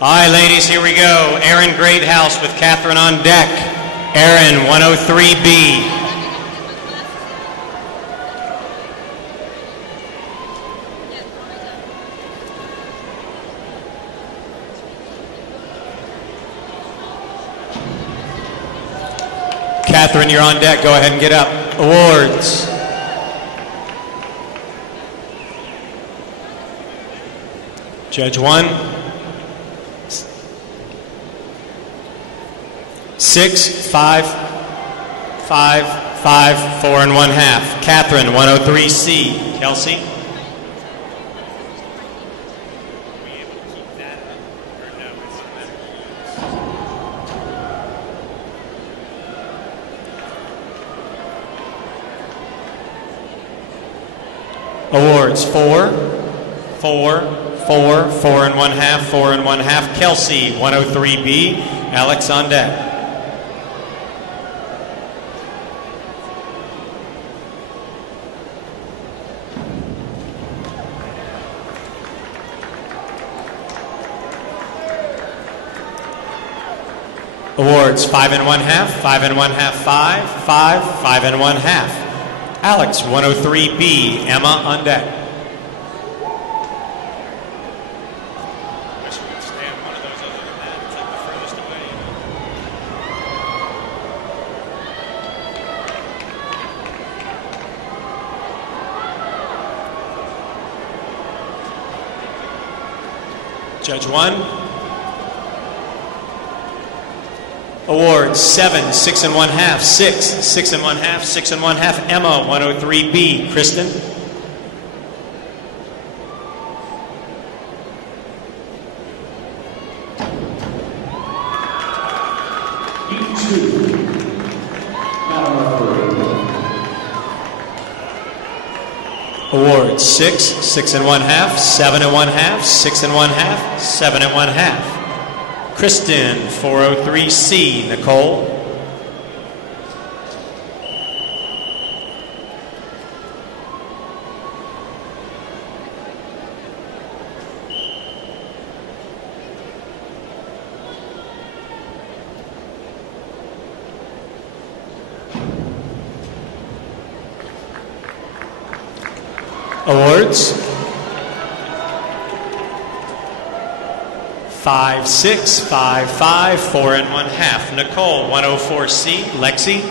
All right, ladies, here we go. Eryn Greathouse with Katherine on deck. Eryn, 103B. Katherine, you're on deck. Go ahead and get up. Awards. Judge 1. 6, 5, 5, 5, 4 and 1/2. Katherine, 103C. Kelsey. Awards 4, 4, 4, 4 and 1/2, 4 and 1/2. Kelsey, 103B. Alex on deck. Awards 5 and 1/2, 5 and 1/2, 5, 5, 5 and 1/2. Alex, 103B. Emma on deck. Judge 1. Awards 7, 6 and 1/2, 6, 6 and 1/2, 6 and 1/2. Emma, 103B. Kristen. Awards 6, 6 and 1/2, 7 and 1/2, 6 and 1/2, 7 and 1/2. Kristen, 403C. Nicole. Awards 5, 6, 5, 5, 4 and 1/2. Nicole, 104C. Lexi.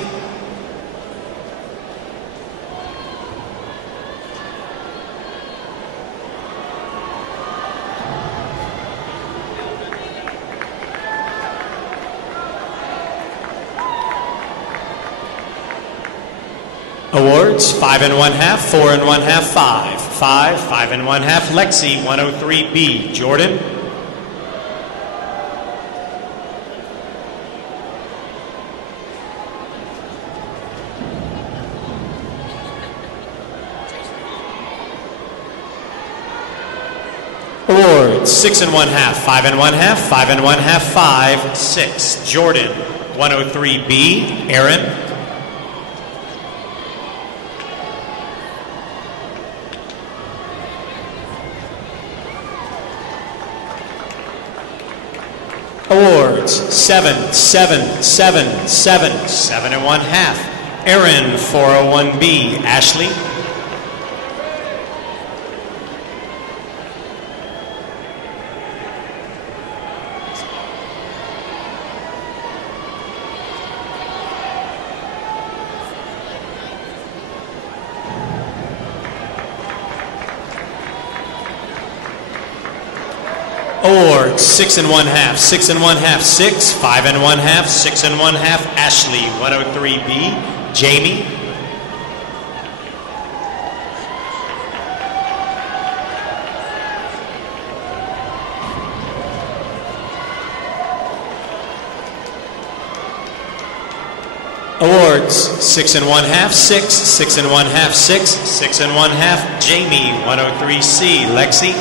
Awards 5 and 1/2, 4 and 1/2, 5, 5, 5 and 1/2. Lexi, 103B. Jordan. Awards 6 and 1/2, 5 and 1/2, 5 and 1/2, 5, 6. Jordan, 103B. Erin. Awards 7, 7, 7, 7, 7 and 1/2. Erin, 401B. Ashley. Awards 6 and 1/2, 6 and 1/2, 6, 5 and 1/2, 6 and 1/2. Ashley, 103B. Jamie. Awards 6 and 1/2, 6, 6 and 1/2, 6, 6 and 1/2. Jamie, 103C. Lexi.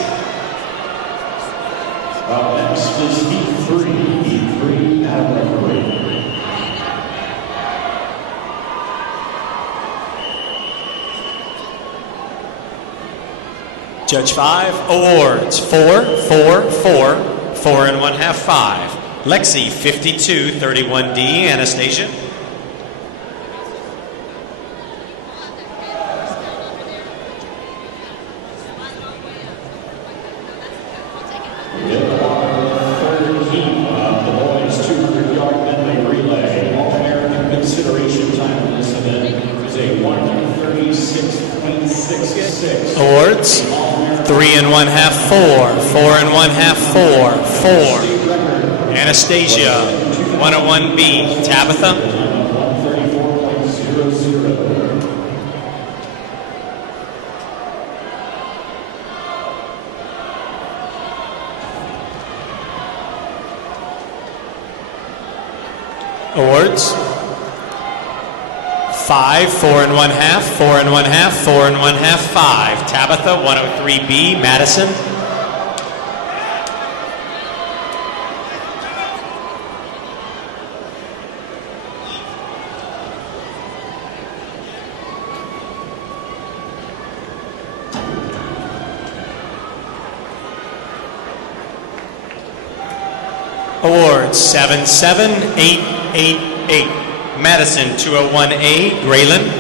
Next is E3 at referee. Judge 5, awards 4, 4, 4, 4 1/2, 5. Lexi, 52, 31D, Anastasia. Third heat of the boys 200-yard medley relay. All-American consideration time in this event is a 136.66. Awards, 3 1/2, 4. 4 1/2, 4. 4. Anastasia, 101B. Tabitha. 134.00. Awards, 5, 4 1/2, 4 1/2, 4 1/2, 5. Tabitha, 103B. Madison. Awards, 7, 7, 8, 8, 8. Madison, 201A. Graylyn.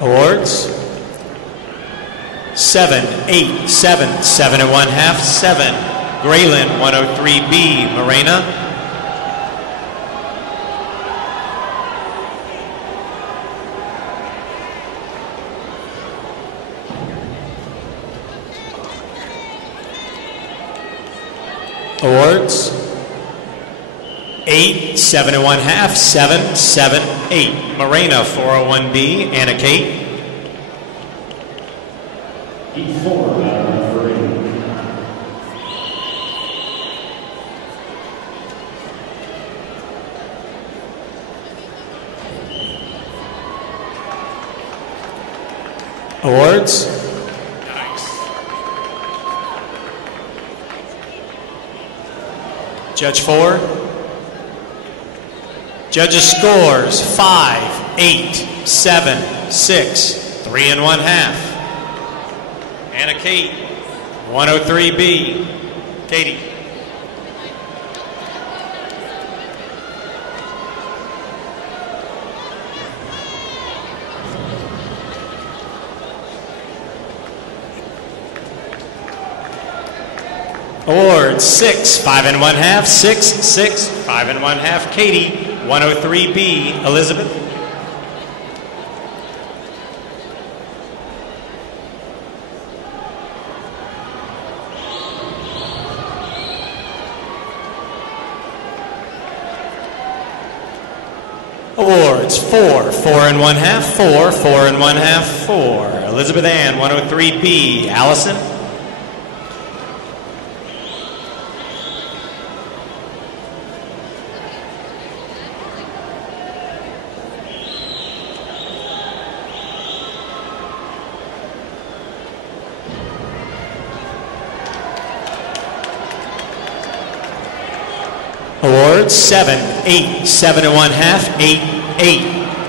Awards, 7, 8, 7, 7 1/2, 7. Graylyn, 103B. Marena. Awards, 8, 7 1/2, 7, 7, 8. Marena, 401B. Anna Kate. Heat 4 referee. Awards. Judge 4. Judges scores 5, 8, 7, 6, 3 1/2. Anna Kate, 103B. Katie. Awards, 6, 5 1/2, 6, 6, 5 1/2. Katie, 103B. Elizabeth. Awards, 4, 4 1/2, 4, 4 1/2, 4. Elizabeth Ann, 103B. Allison. Awards, 7, 8, 7 1/2, 8, 8.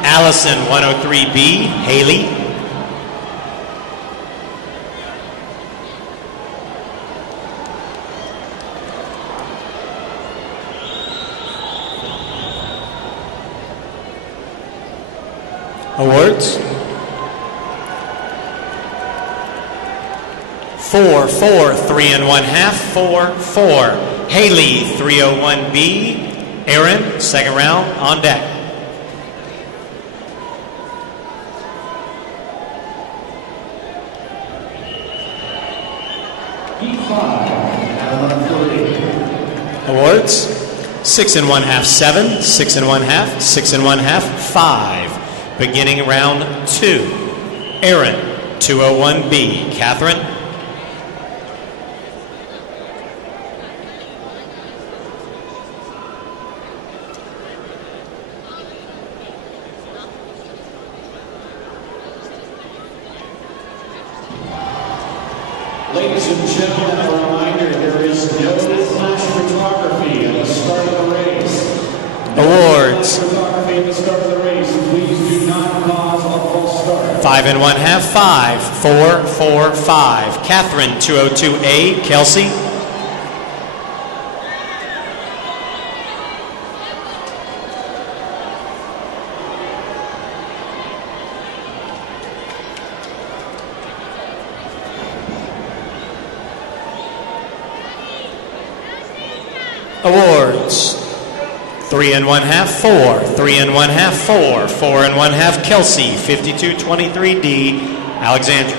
Allison, 103B. Haley. Awards, 4, 4, 3 1/2, 4, 4. Haley, 301B. Erin, second round, on deck. Heat 5 referee. Awards, 6 1/2, 7, 6 1/2, 6 1/2, 5. Beginning round 2. Erin, 201B. Katherine. Ladies and gentlemen, a reminder, there is no flash photography at the start of the race. Awards. Photography at the start of the race. Please do not cause a false start. 5 1/2, 5, 4, 4, 5. Katherine, 202A. Kelsey. Awards. 3 1/2, 4, 3 1/2, 4, 4 1/2. Kelsey, 5223D, Alexandria.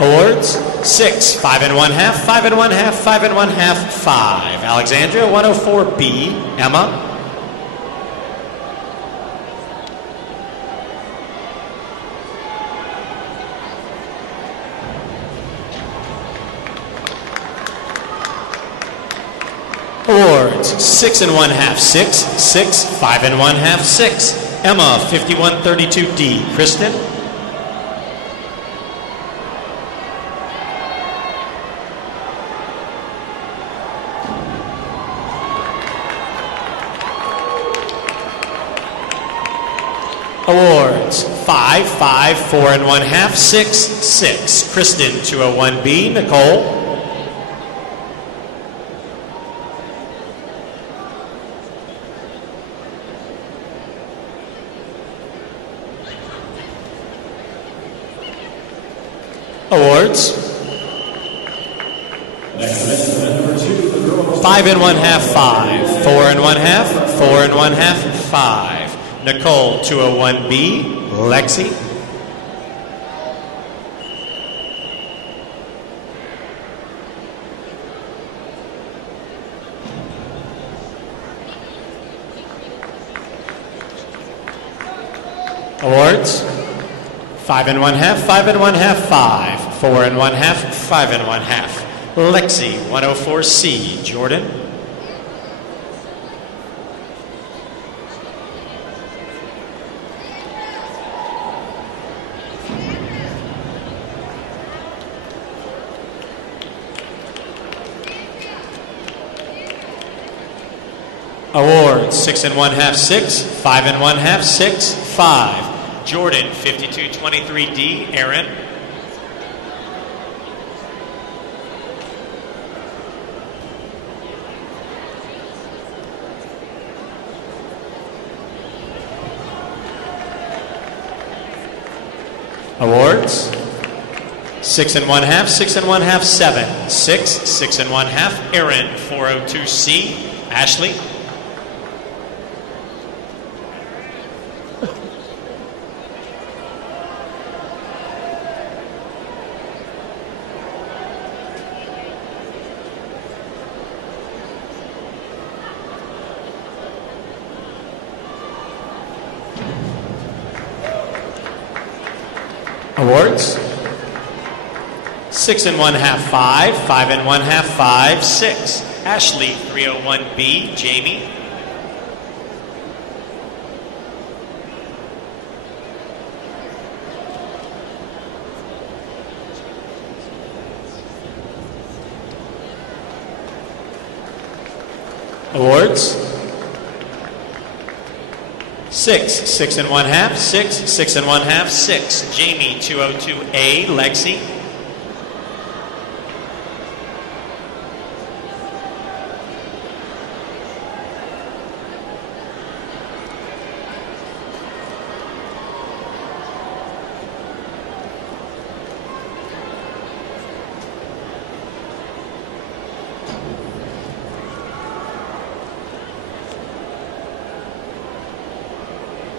Awards. 6, 5 1/2, 5 1/2, 5 1/2, 5. Alexandria, 104B, Emma. Awards. 6 1/2, 6, 6, 5 1/2, 6. Emma, 5132D, Kristen. Awards. 5, 5, 4 1/2, 6, 6. Kristen, 201B, Nicole. Awards. 5 1/2, 5, 4 1/2, 4 1/2, 5. Nicole, 201B, Lexi. Awards. 5 1/2, 5 1/2, 5, 4 1/2, 5 1/2. Lexi, 104C, Jordan. Awards. 6 1/2, 6, 5 1/2, 6, 5. Jordan, 5223D, Erin. Awards. 6 1/2, 6 1/2, 7, 6, 6 1/2. Erin, 402C, Ashley. Awards. 6 1/2, 5, 5 1/2, 5, 6. Ashley, 301B, Jamie. Awards. 6, 6 1/2, 6, 6 1/2, 6. Jamie, 202A, Lexi.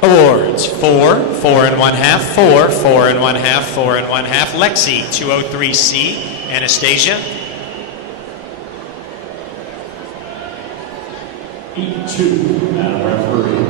Awards. 4, 4 1/2, 4, 4 1/2, 4 1/2. Lexi, 203C, Anastasia. E2, and referee.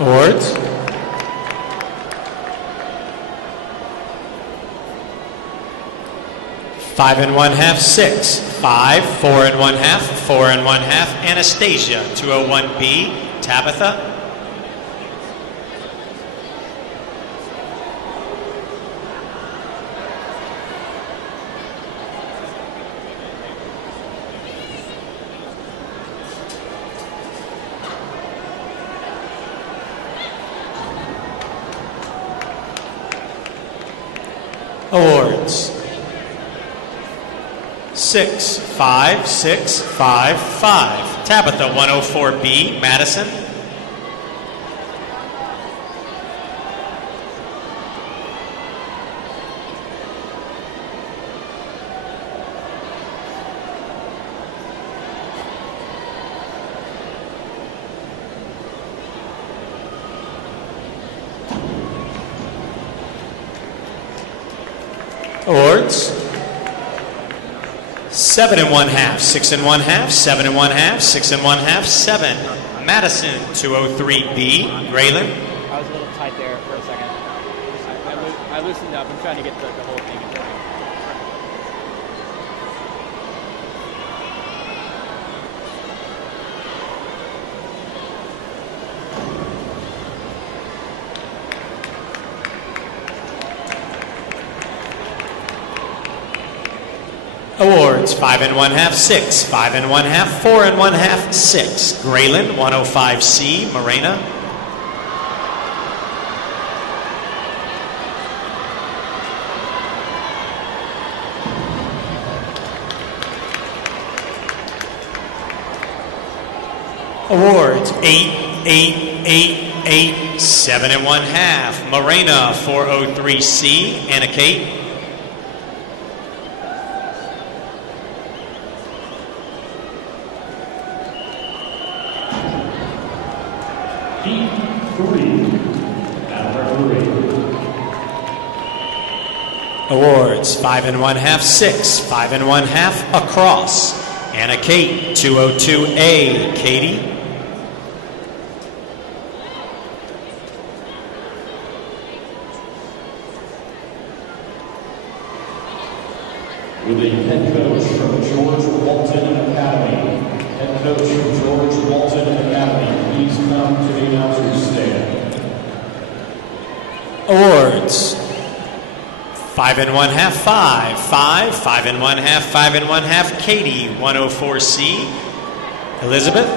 Awards. Five and 1/2, 6. 5, 4 and 1/2, 4 and 1/2. Anastasia, 201B. Tabitha. Awards. 6, 5, 6, 5, 5. Tabitha, 104B. Madison. Awards. 7 and 1/2, 6 and 1/2, 7 and 1/2, 6 and 1/2, 7. Madison, 203B. Graylyn. I was a little tight there for a second. I loosened up. I'm trying to get the whole thing. Awards. 5 and 1/2, 6. 5 and 1/2, 4 and 1/2, 6. Graylyn, 105C. Marena. Awards. 8, 8, 8, 8. 7 and 1/2. Marena, 403C. Anna Kate. Awards. 5 and 1/2, 6. 5 and 1/2 across. Anna Kate, 202A. Katie. With the head coach from George Walton Academy. Head coach from George Walton Academy, please come to the announcer's stand. Awards. 5 and 1/2, 5, 5, 5 and 1/2, 5 and 1/2. Katie, 104C. Elizabeth.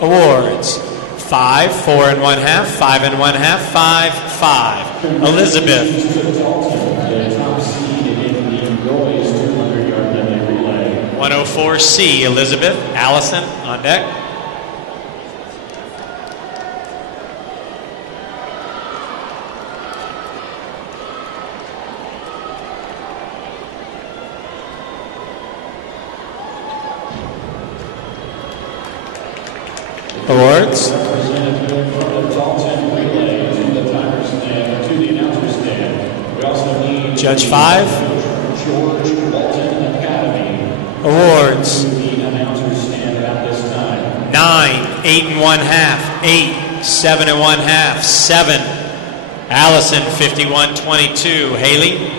Awards. 5, 4 and 1/2, 5 and 1/2, 5, 5. Elizabeth. 104C. Elizabeth. Allison on deck. Awards. Judge 5. Awards. 9, 8 and 1/2, 8, 7 and 1/2, 7. Allison, 51-22. Haley.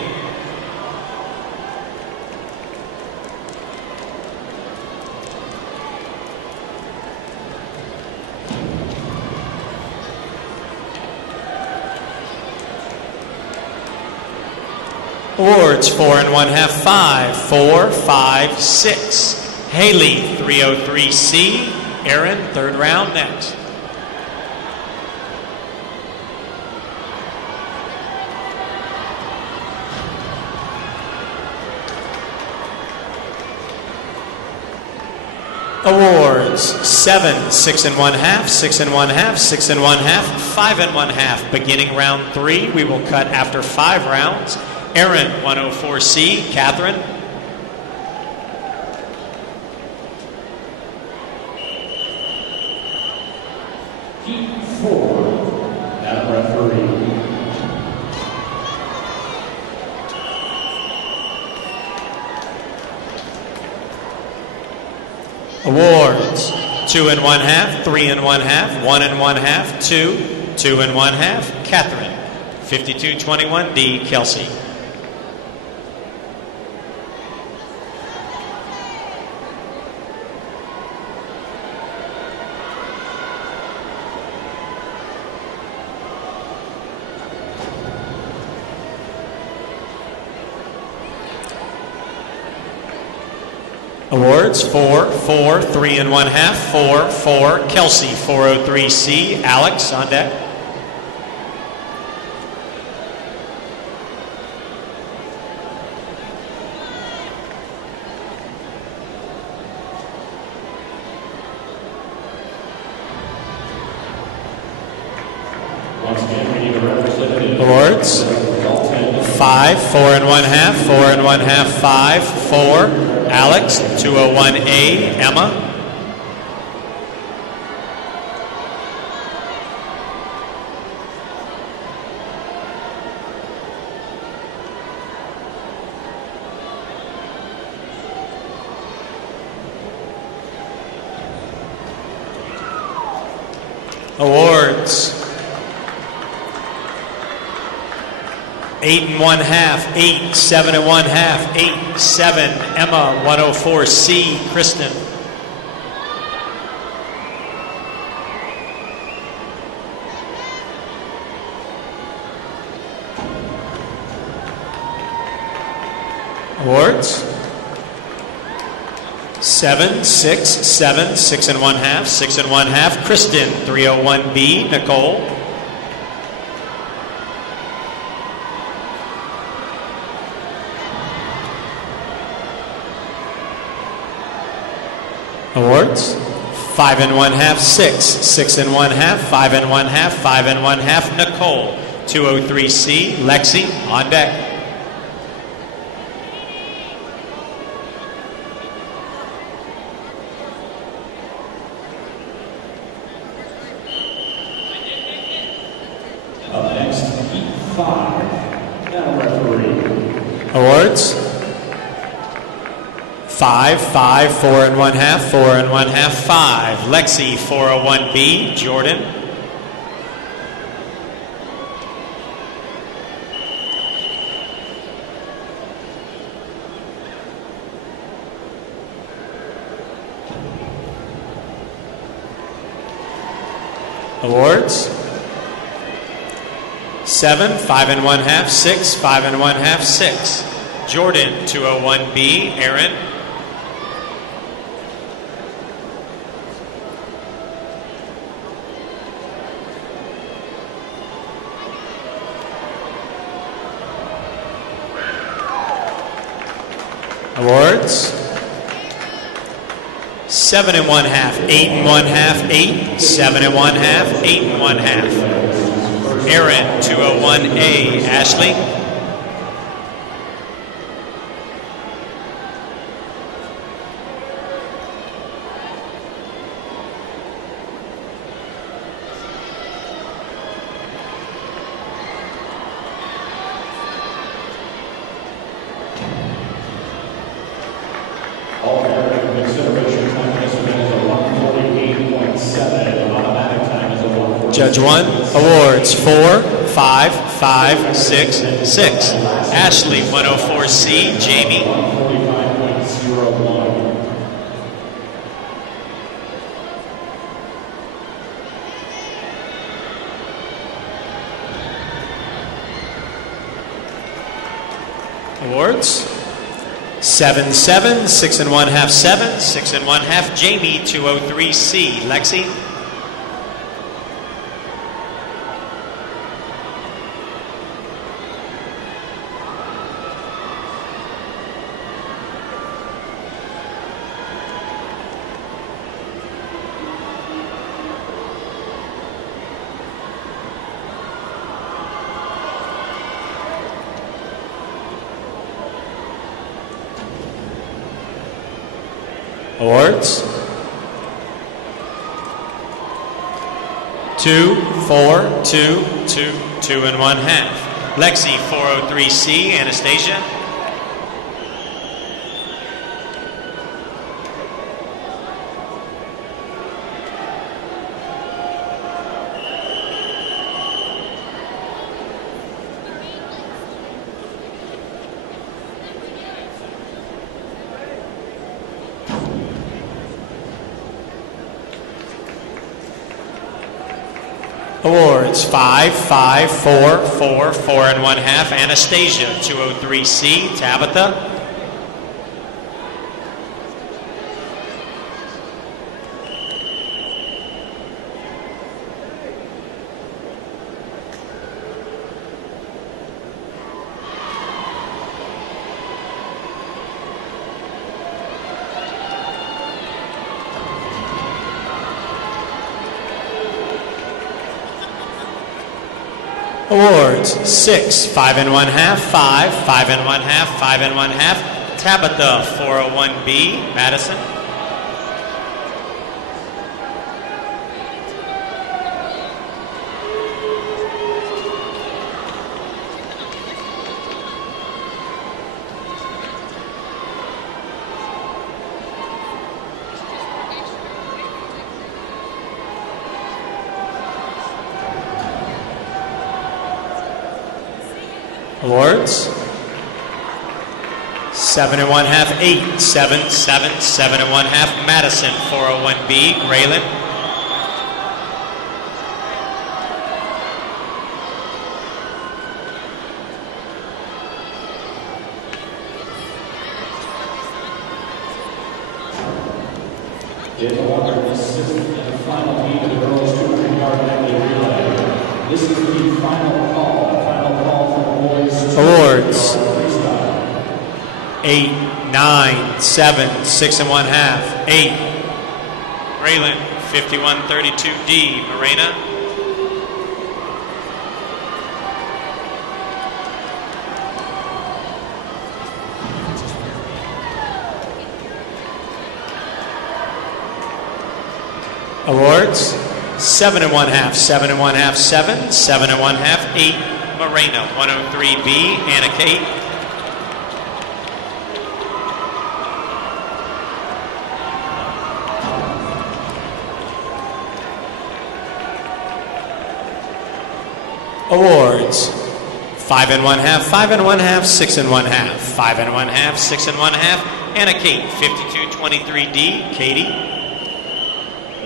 Awards. 4 and 1/2, 5, 4, 5, 6. Haley, 303C. Erin, third round next. Awards. 7, 6 and 1/2, 6 and 1/2, 6 and 1/2, 5 and 1/2. Beginning round 3, we will cut after 5 rounds. Eryn, 104C. Katherine. Heat 4, that referee. Awards: 2 1/2, 3 1/2, 1 1/2, 2, 2 1/2. Katherine, 52-21D, Kelsey. Awards: 4, 4, 3 1/2, 4, 4. Kelsey, 403C. Alex on deck. Once again, we need a representative. Awards: 5, 4 1/2, 4 1/2, 5, 4. Alex, 201A. Emma. Awards: 8 1/2, 8, 7 1/2, 8, 7. Emma, 104C. Kristen. Awards: 7, 6, 7, 6 1/2, 6 1/2. Kristen, 301B. Nicole. Awards: 5 1/2, 6, 6 1/2, 5 1/2, 5 1/2. Nicole, 203C. Lexi on deck. Up next, Heat 5. Now referee. Awards: 5, 5, 4 1/2, 4 1/2, 5. Lexi, 401B. Jordan. Awards: 7, 5 1/2, 6, 5 1/2, 6. Jordan, 201B. Erin. Awards: 7 1/2, 8 1/2, 8, 7 1/2, 8 1/2. Erin, 201A. Ashley. Judge 1, awards: 4, 5, 5, 6, 6. Ashley, 104C. Jamie. 45.01. Awards: 7, 7, 6 1/2, 7, 6 1/2. Jamie, 203C. Lexi. Awards: 2, 4, 2, 2, 2 1/2. Lexi, 403C. Anastasia. Awards 5, 5, 4, 4, 4 1/2. Anastasia, 203C. Tabitha. Awards 6, 5 1/2, 5, 5 1/2, 5 1/2. Tabitha, 401B. Madison. Awards 7 1/2, 8, 7, 7, 7 1/2. Madison, 401B. Graylyn. In order, the sixth and final meet of the girls 200-yard relay. This is the final call. Awards 8, 9, 7, 6 1/2, 8. Graylyn, 5132D. Marena. Awards 7 1/2, 7 1/2, 7, 7 1/2, 8. Marena, 103B. Anna Kate. Awards 5 1/2, 5 1/2, 6 1/2, 5 1/2, 6 1/2. Anna Kate, 5223D. Katie.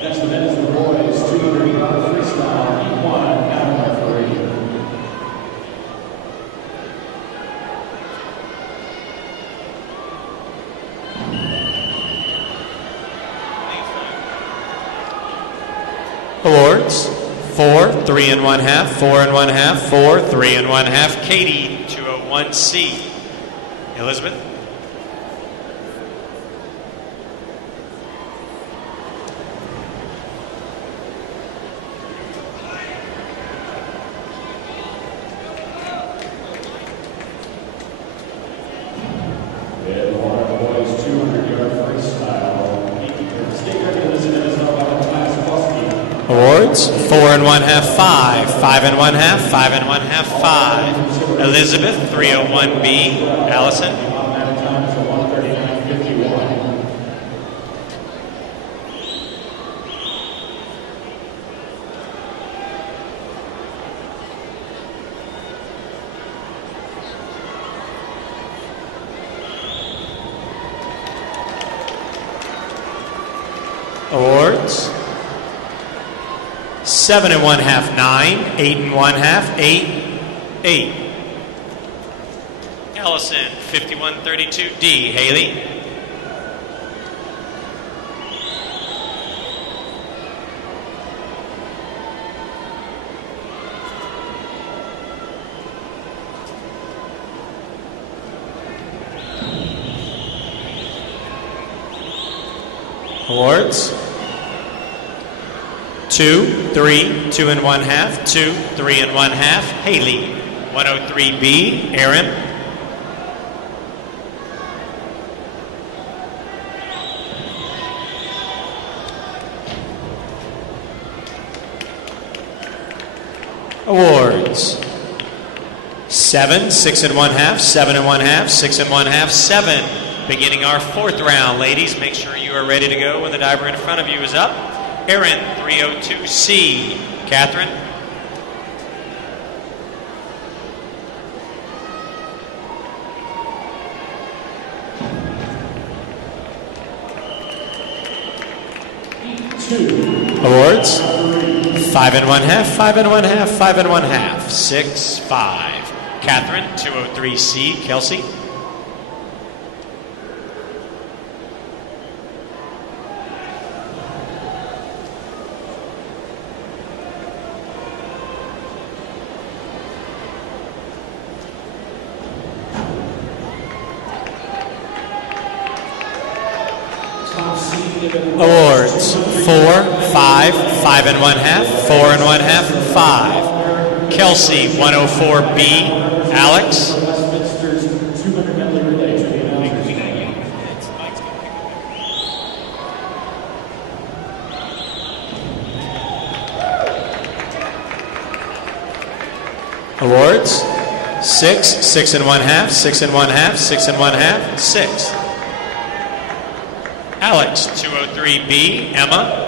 Next event is the boys 200-yard freestyle equine animal parade. Awards 4, 3 1/2, 4 1/2, 4, 3 1/2. Katie, 201C. Elizabeth. Awards 4 1/2, 5, 5 1/2, 5 1/2, 5. Elizabeth, 301B. Allison. Awards 7 1/2, 9, 8 1/2, 8, 8. Allison, 5132D. Haley. Awards 2, 3, 2 1/2, 2, 3 1/2. Haley, 103B. Erin. Awards 7, 6 1/2, 7 1/2, 6 1/2, 7. Beginning our fourth round, ladies. Make sure you are ready to go when the diver in front of you is up. Eryn, 302C. Katherine. Awards 5 and 1/2, 5 and 1/2, 5 and 1/2, 6, 5. Katherine, 203C, Kelsey. Awards, 4, 5, 5 and 1/2, 4 and 1/2, 5. Kelsey, 104B, Alex. Awards, 6, 6 and 1/2, 6 and 1/2, 6 and 1/2, 6. Alex, 203B, Emma.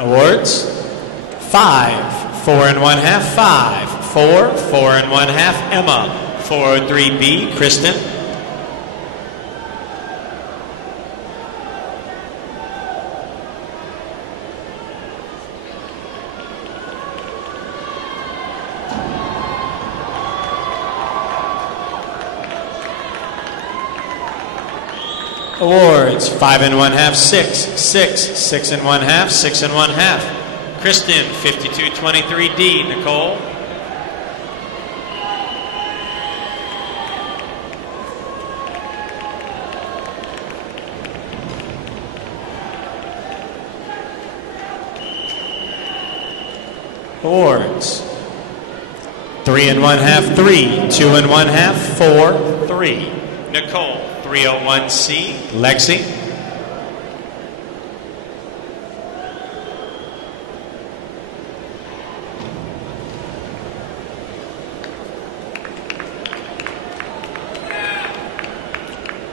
Awards, 5, 4 and 1/2, 5, 4, 4 and 1/2, Emma, 403B, Kristen. Awards, 5 and 1/2, 6, 6, 6 and 1/2, 6 and 1/2. Kristen, 5223D, Nicole. Awards, 3 and 1/2, 3, 2 and 1/2, 4, 3. Nicole, 301C, Lexi.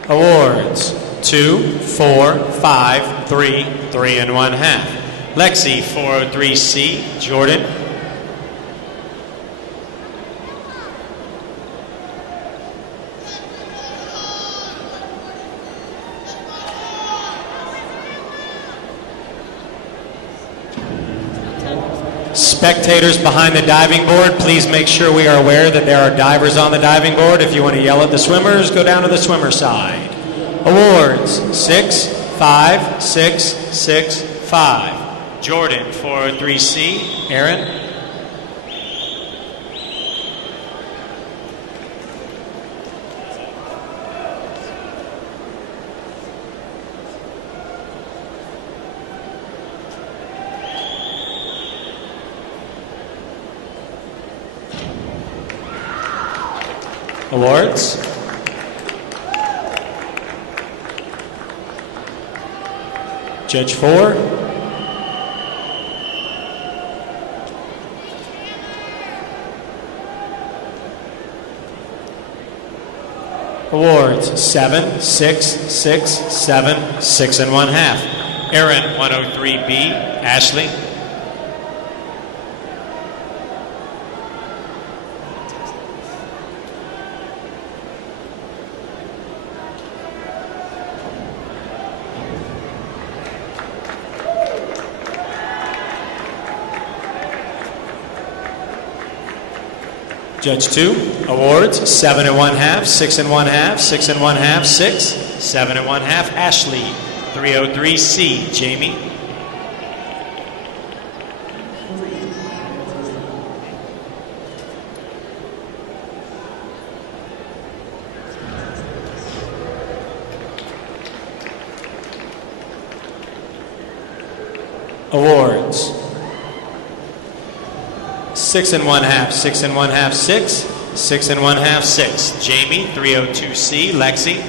Awards, 2, 4, 5, 3, 3 and 1/2. Lexi, 403C, Jordan. Spectators behind the diving board, please make sure we are aware that there are divers on the diving board. If you want to yell at the swimmers, go down to the swimmer side. Awards, 6, 5, 6, 6, 5. Jordan, 403C, Erin. Awards. Judge 4. Awards, 7, 6, 6, 7, 6 and 1/2. Erin, 103B, Ashley. Judge 2, awards, 7 and 1/2, 6 and 1/2, 6 and 1/2, 6, 7 and 1/2, Ashley, 303C, Jamie. Awards. 6 and 1/2, 6 and 1/2, 6, 6 and 1/2, 6. Jamie, 302C, Lexi.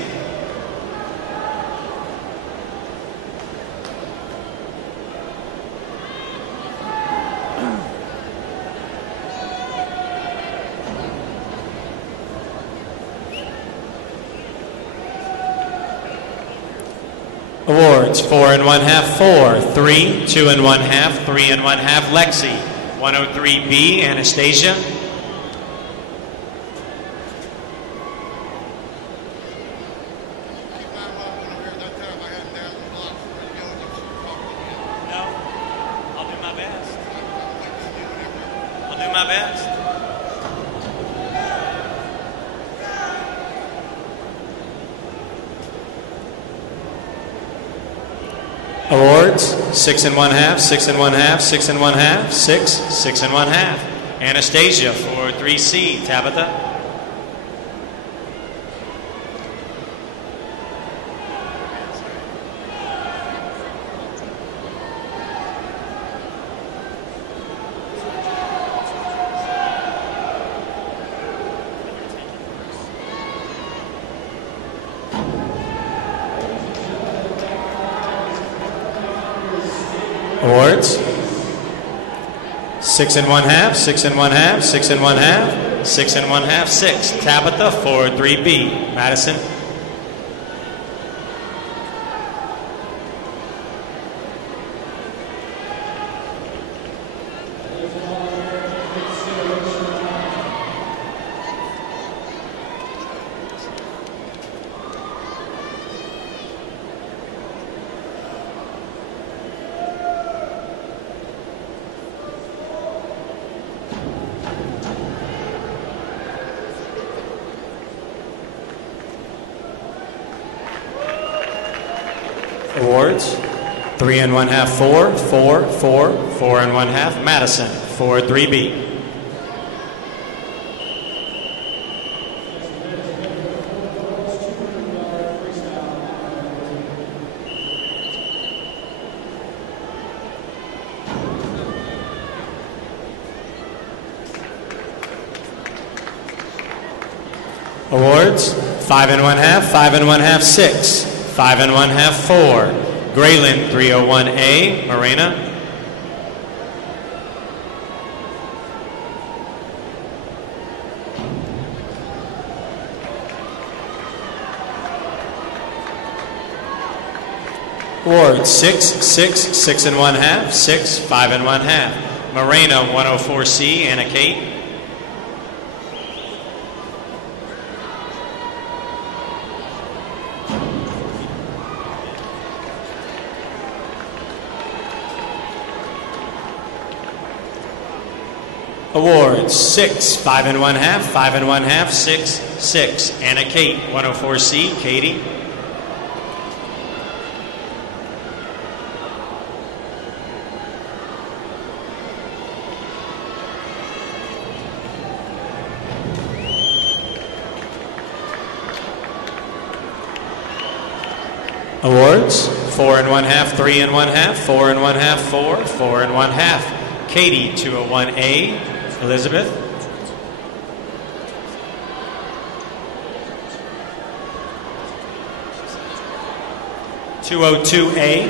Awards, 4 1/2, 4, 3, 2 1/2, 3 1/2, Lexie, 103B, Anastasia. Awards, 6 1/2, 6 1/2, 6 1/2, 6, 6 1/2. Anastasia for 3C, Tabitha. Awards, 6 1/2, 6 1/2, 6 1/2, 6 1/2, 6. Tabitha for 3B, Madison. Awards, 3 1/2, 4, 4, 4, 4 1/2, Madison for 3B. Awards, 5 1/2, 5 1/2, 6. 5 1/2, 4. Graylyn, 301A, Marena. Awards, 6, 6, 6 1/2, 6, 5 1/2. Marena, 104C, Anna Kate. Awards, 6, 5 1/2, 5 1/2, 6, 6. Anna Kate, 104C, Katie. Awards, 4 1/2, 3 1/2, 4 1/2, 4, 4 1/2. Katie, 201A, Elizabeth. (202A).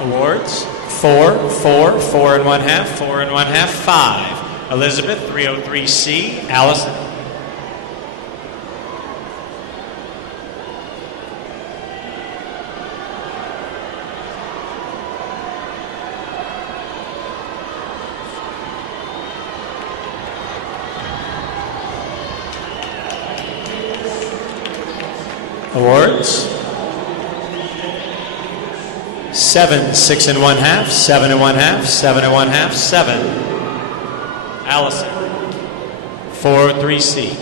Awards, 4, 4, 4 1/2, 4 1/2, 5. Elizabeth, 303C, Allison. Awards, 7, 6 1/2, 7 1/2, 7 1/2, 7. Allison, 403C.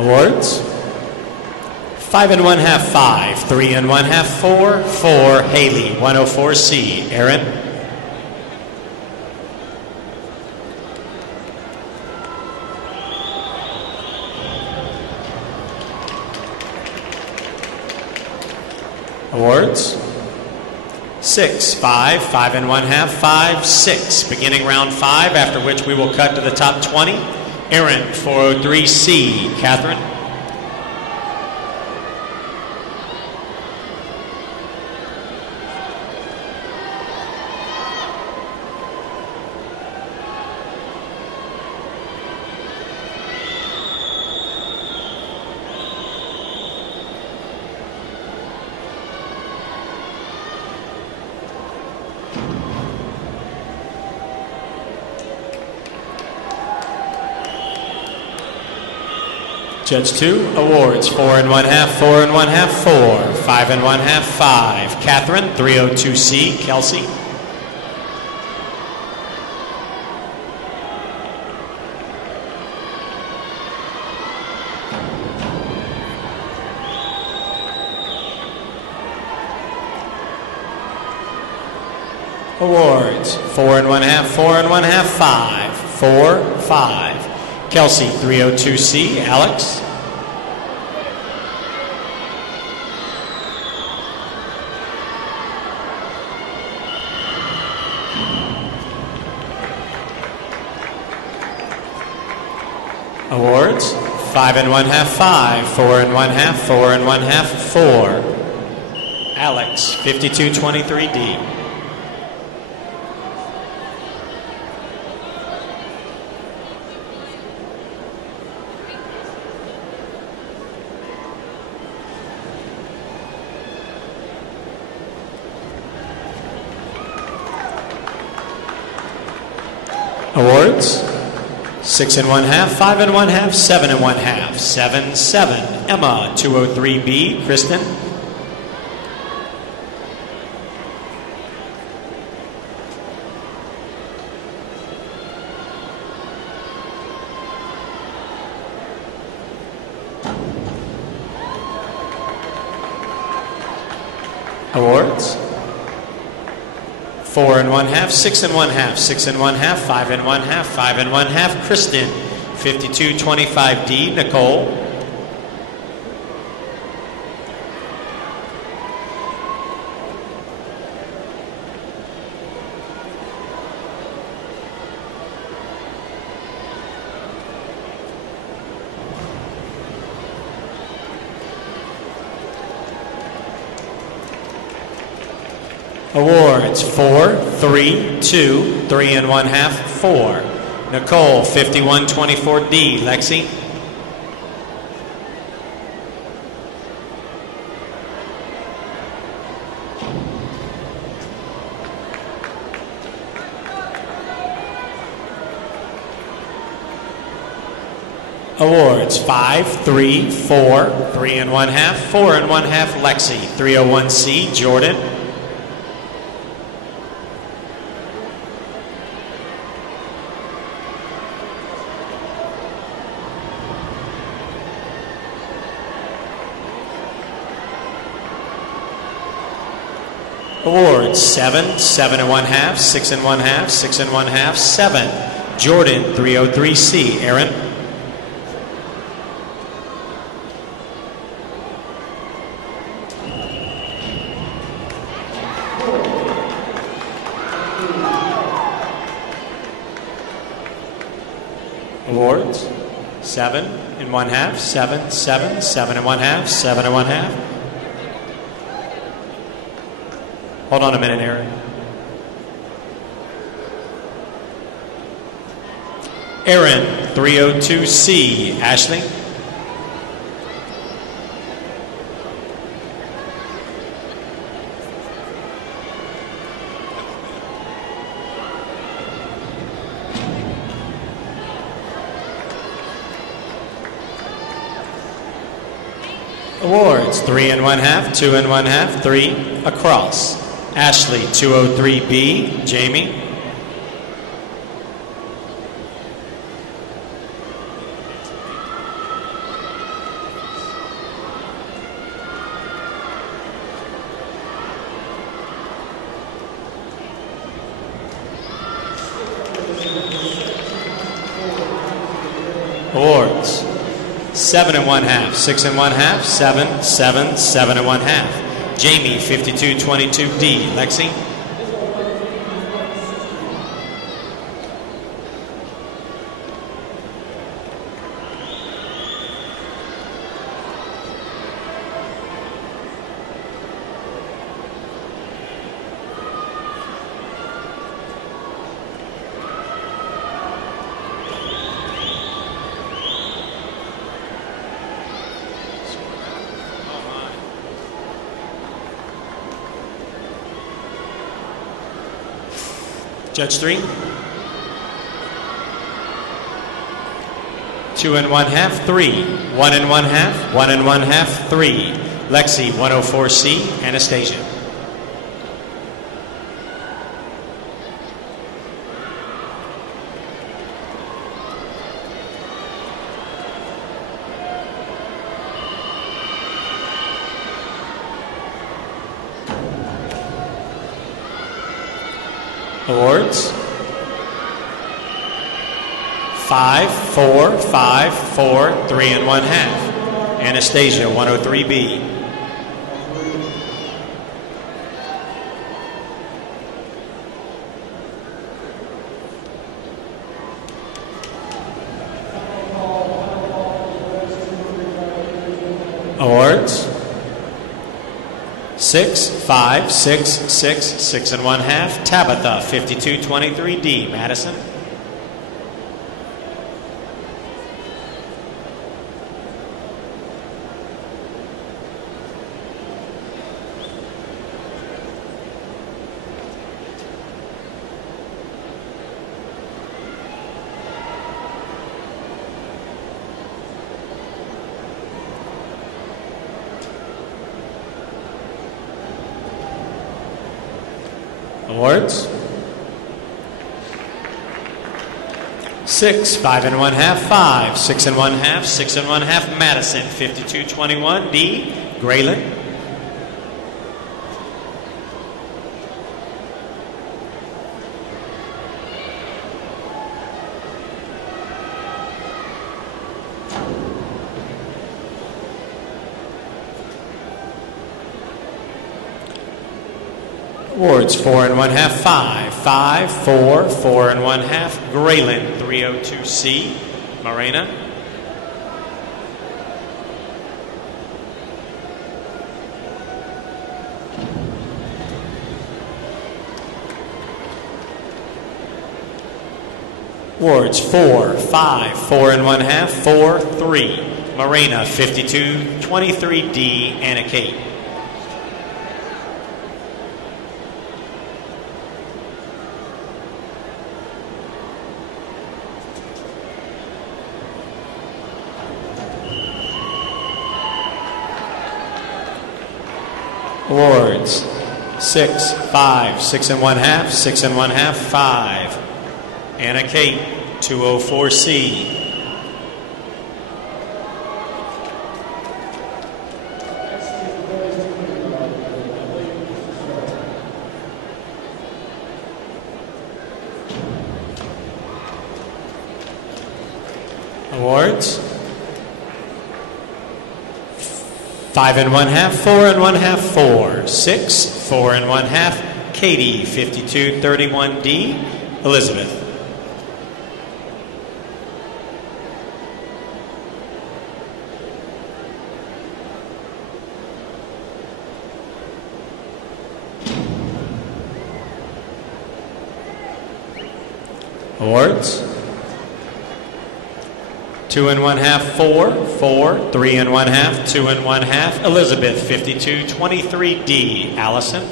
Awards, 5 1/2, 5, 3 1/2, 4, 4. Haley, 104C, Erin. Awards. 6, 5, 5 1/2, 5, 6. Beginning round 5, after which we will cut to the top 20. Eryn, 403C. Katherine. Judge 2, awards 4 1/2, 4 1/2, 4, 5 1/2, 5. Katherine, 302C. Kelsey. Awards 4 1/2, 4 1/2, 5, 4, 5. Kelsey, 302C. Alex. Awards 5 1/2, 5, 4 1/2, 4 1/2, 4. Alex, 5223D. Awards 6 1/2, 5 1/2, 7 1/2, 7, 7. Emma, 203B. Kristen. Awards 4 1/2, 6 1/2, 6 1/2, 5 1/2, 5 1/2. Kristen, 5225D. Nicole. Awards 4, 3, 2, 3 1/2, 4. Nicole, 5124D. Lexi. Awards 5, 3, 4, 3 1/2, 4 1/2. Lexi, 301C. Jordan. Awards 7, 7 1/2, 6 1/2, 6 1/2, 7. Jordan, 303C. Erin. Awards 7 1/2, 7, 7, 7 1/2, 7 1/2. Hold on a minute, Erin. Erin, 302C. Ashley. Awards 3 1/2, 2 1/2, 3 across. Ashley, 203B. Jamie. Awards 7 1/2, 6 1/2, 7, 7, 7 1/2. Jamie, 5222D. Lexi. Judge 3. 2 1/2, 3. 1 1/2, 1 1/2, 3. Lexi, 104C. Anastasia. Awards. 5, 4, 5, 4, 3 1/2. Anastasia, 103B. Awards. 6, 5, 6, 6, 6 1/2. Tabitha, 5223D. Madison. Awards. 6, 5 1/2, 5, 6 1/2, 6 1/2. Madison, 5221D. Graylyn. Awards. 4 1/2, 5, 5, 4, 4 1/2. Graylyn, 302C. Marena. Awards. 4, 5, 4 1/2, 4, 3. Marena, 5223D. Anna Kate. Awards. 6, 5, 6 1/2, 6 1/2, 5. Anna Kate, 204C. Awards. 5 1/2, 4 1/2, 4, 6, 4 1/2. Katie, 5231D. Elizabeth. Awards. 2 1/2, 4, 4, 3 1/2, 2 1/2. Elizabeth, 5223D. Allison.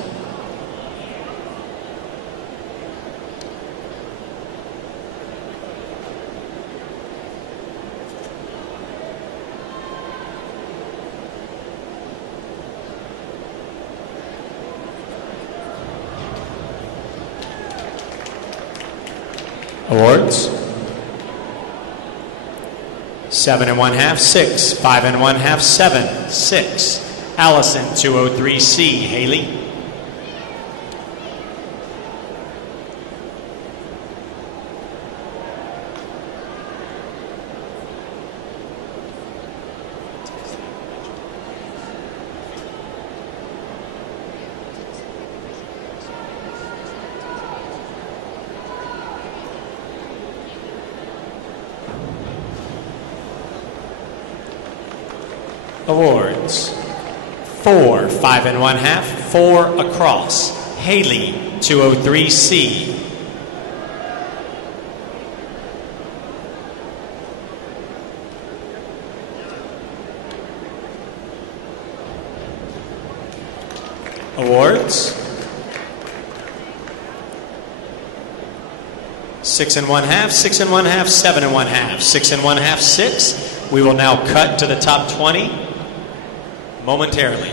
Awards. 7 1/2, 6, 5 1/2, 7, 6. Allison, 203C. Haley. Awards. 4 5 1/2, 4 across. Haley, 203C. Awards. 6 1/2, 6 1/2, 7 1/2, 6 1/2, 6. We will now cut to the top 20 momentarily.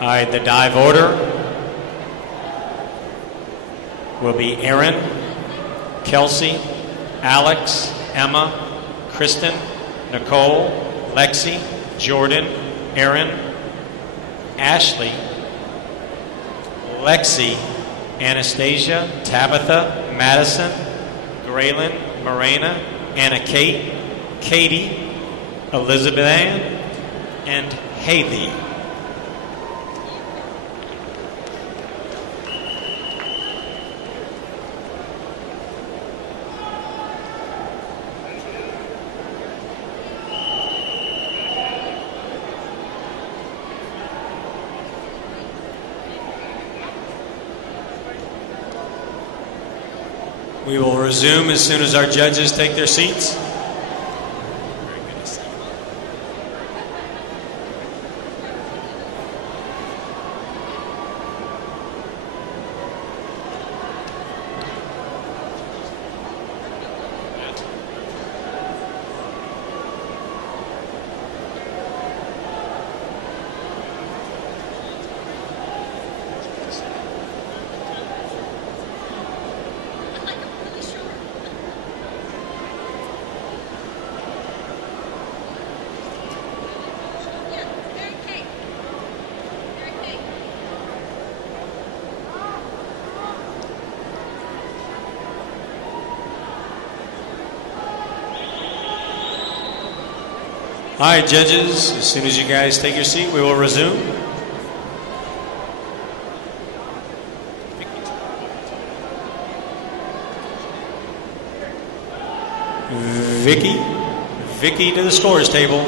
All right, the dive order will be Eryn, Kelsey, Alex, Emma, Kristen, Nicole, Lexi, Jordan, Eryn, Ashley, Lexi, Anastasia, Tabitha, Madison, Graylyn, Marena, Anna Kate, Katie, Elizabeth Ann, and Haley. We will resume as soon as our judges take their seats. All right, judges, as soon as you guys take your seat, we will resume. Vicky to the scores table.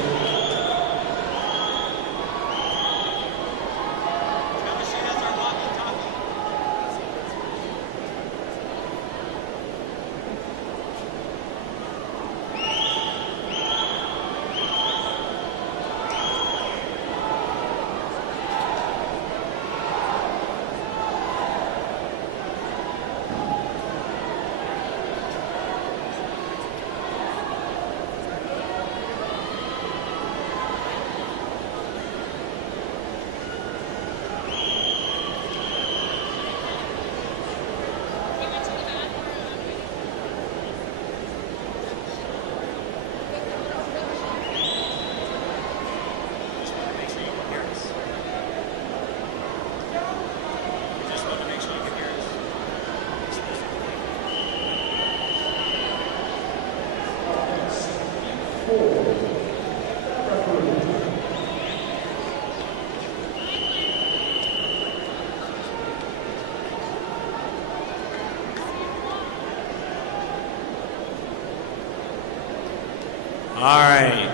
All right.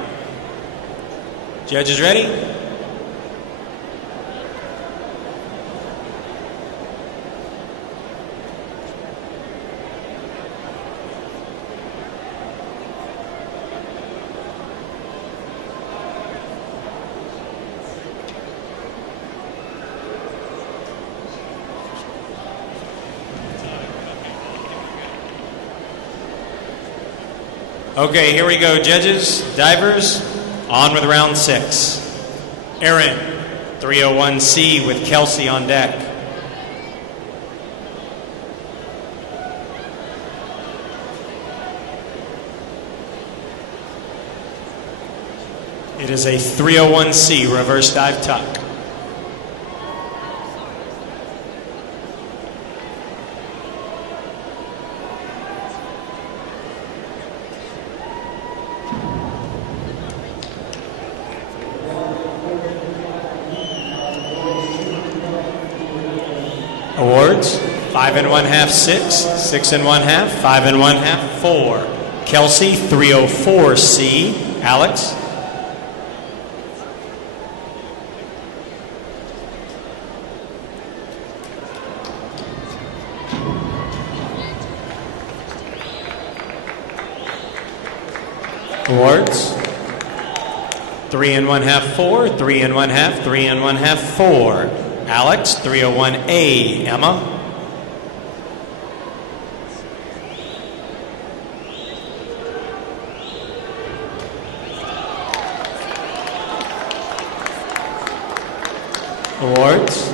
Judges ready? Okay, here we go, judges, divers, on with round 6. Eryn, 301C with Kelsey on deck. It is a 301C reverse dive tuck. Awards, 5 1/2, 6, 6 1/2, 5 1/2, 4. Kelsey, 304C. Alex. Awards, 3 1/2, 4, 3 1/2, 3 1/2, 4. Alex, 301A. Emma. Awards,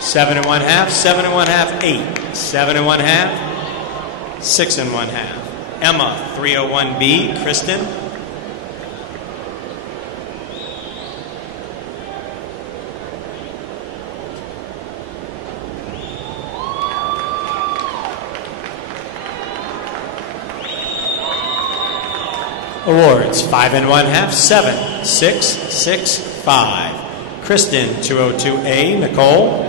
7 1/2, 7 1/2, 8. 7 1/2, 6 1/2. Emma, 301B. Kristen. Awards, 5 1/2, 7, 6, 6, 5. Kristen, 202A. Nicole.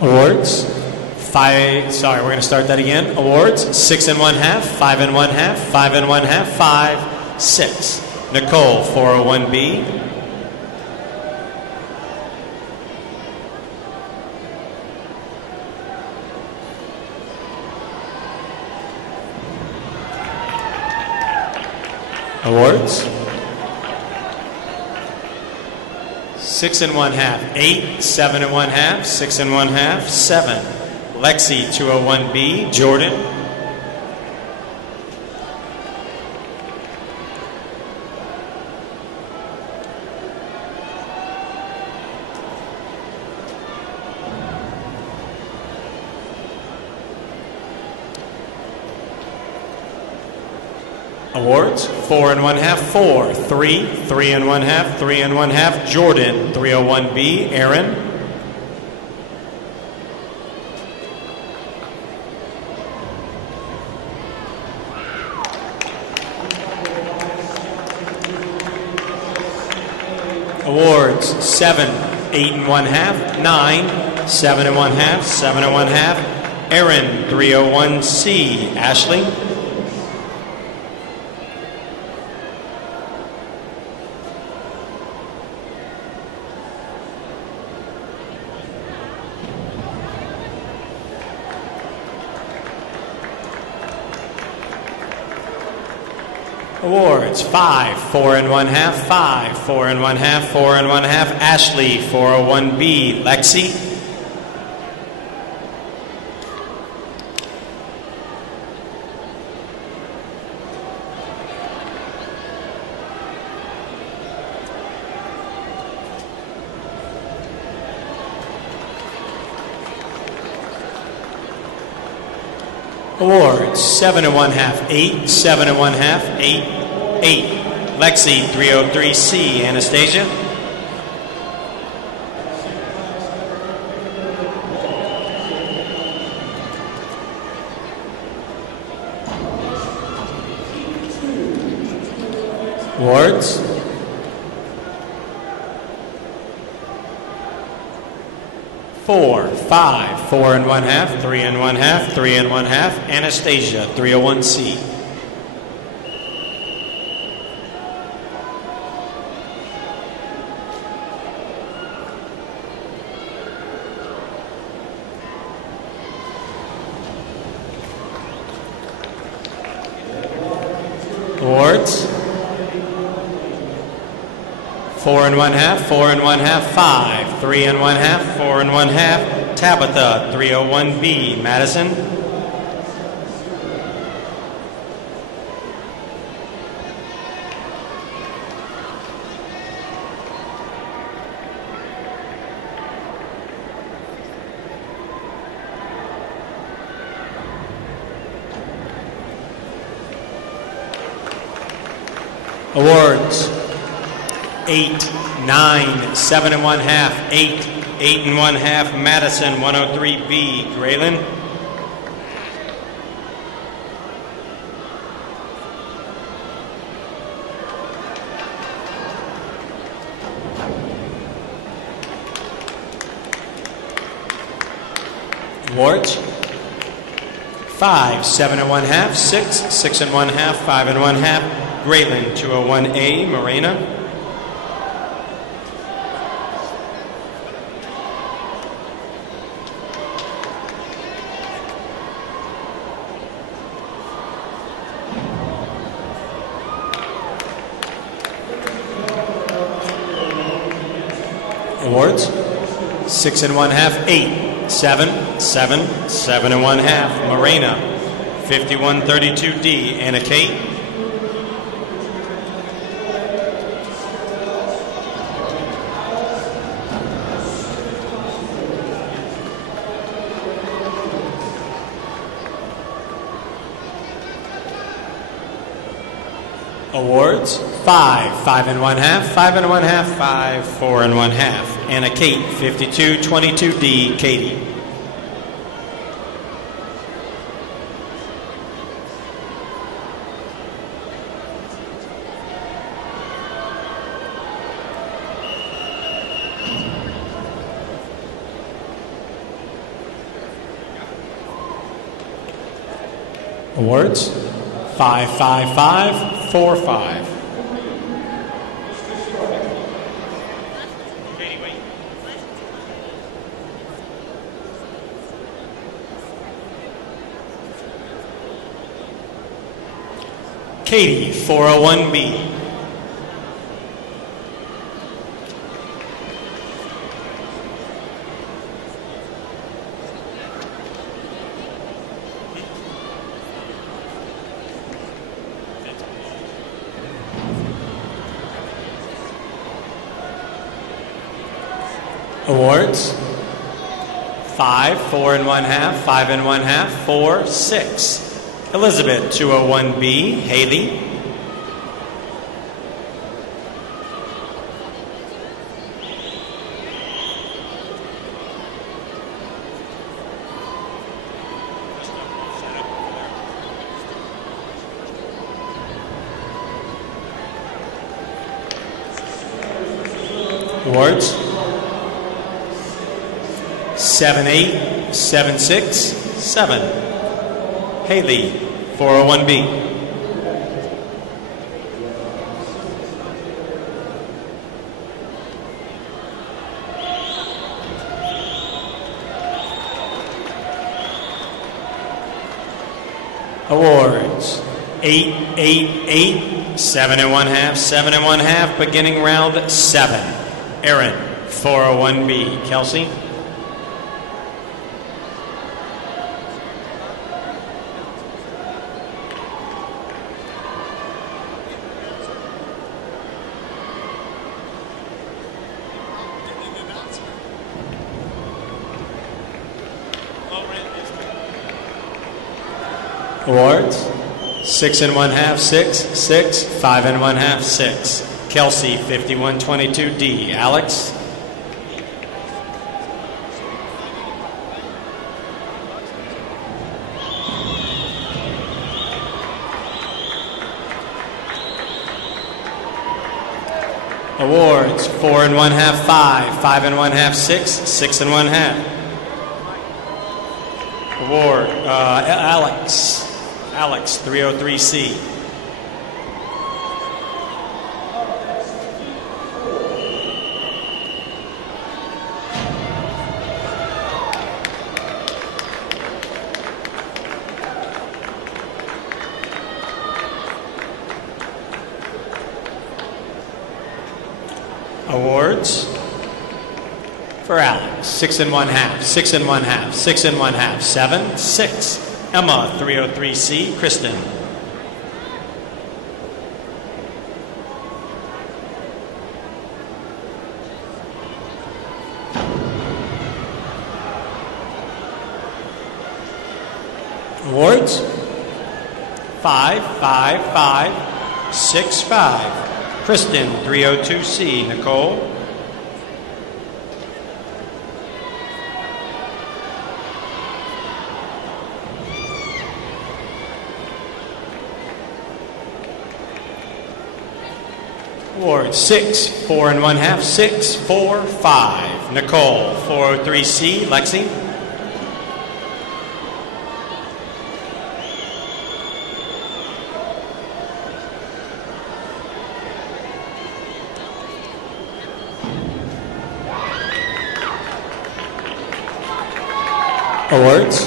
Awards, 5, sorry, we're going to start that again. Awards, 6 1/2, 5 1/2, 5 1/2, 5, 6. Nicole, 401B. Awards, 6 1/2, 8, 7 1/2, 6 1/2, 7. Lexi, 201B. Jordan. Awards, 4 1/2, 4, 3, 3 1/2, 3 1/2. Jordan, 301B. Erin. Awards, 7, 8 1/2, 9, 7 1/2, 7 1/2. Erin, 301C. Ashley. Awards, 5, 4 1/2, 5, 4 1/2, 4 1/2. Ashley, 401B. Lexi. Awards, 7 1/2, 8, 7 1/2, 8, 8. Lexi, 303C. Anastasia. Awards. Four, 5, 4 1/2, 3 1/2, 3 1/2. Anastasia, 301C. Awards. 4 1/2, 4 1/2, 5, 3 1/2, 4 1/2. Tabitha, 301B. Madison. Awards. 8, 9, 7 1/2, 8, 8 1/2. Madison, 103B. Graylyn. Awards. 5, 7 1/2, 6, 6 1/2, 5 1/2. Graylyn, 201A. Marena. Awards. 6 1/2, 8, 7, 7, 7 1/2. Marena, 5132D. Anna Kate. Awards. 5, 5 1/2, 5 1/2, 5, 4 1/2. Anna Kate, 5222D. Katie. Awards. 5, 5, 5, 4, 5. Katie, 401B. Awards. 5, 4 1/2, 5 1/2, 4, 6. Elizabeth, 201B. Haley. Awards. 7, 8, 7, 6, 7. Haley, 401B. Awards. 8, 8, 8, 7 1/2, 7 1/2. Beginning round 7. Erin, 401B. Kelsey. Awards. 6 1/2, 6, 6, 5 1/2, 6. Kelsey, 5122D. Alex. Awards, 4 1/2, 5, 5 1/2, 6, 6 1/2. Award, Alex, 303C. Awards for Alex, 6 1/2, 6 1/2, 6 1/2, 7, 6. Emma, 303C, Kristen. Awards, 5, 5, 5, 6, 5. Kristen, 302C, Nicole. Award 6, 4 1/2, 6, 4, 5. Nicole, 403C, Lexi. Awards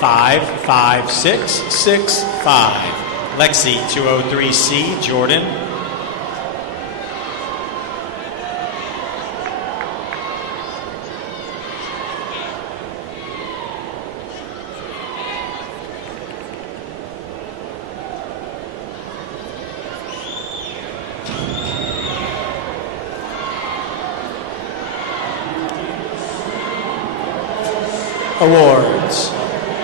5, 5, 6, 6, 5. Lexi, 203C, Jordan. Awards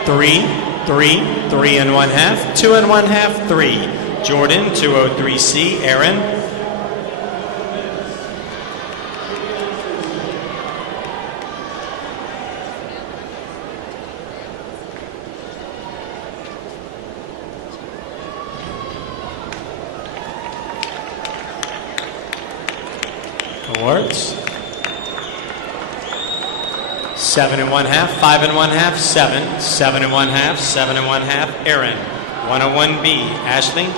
3, 3, 3 1/2, 2 1/2, 3. Jordan, 203C, Erin. Awards 7 1/2, 5 1/2, 7, 7 1/2, 7 1/2, Erin. 101B, Ashley.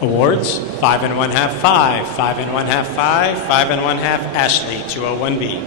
Awards 5 1/2, 5, 5 1/2, 5, 5 1/2, Ashley, 201B.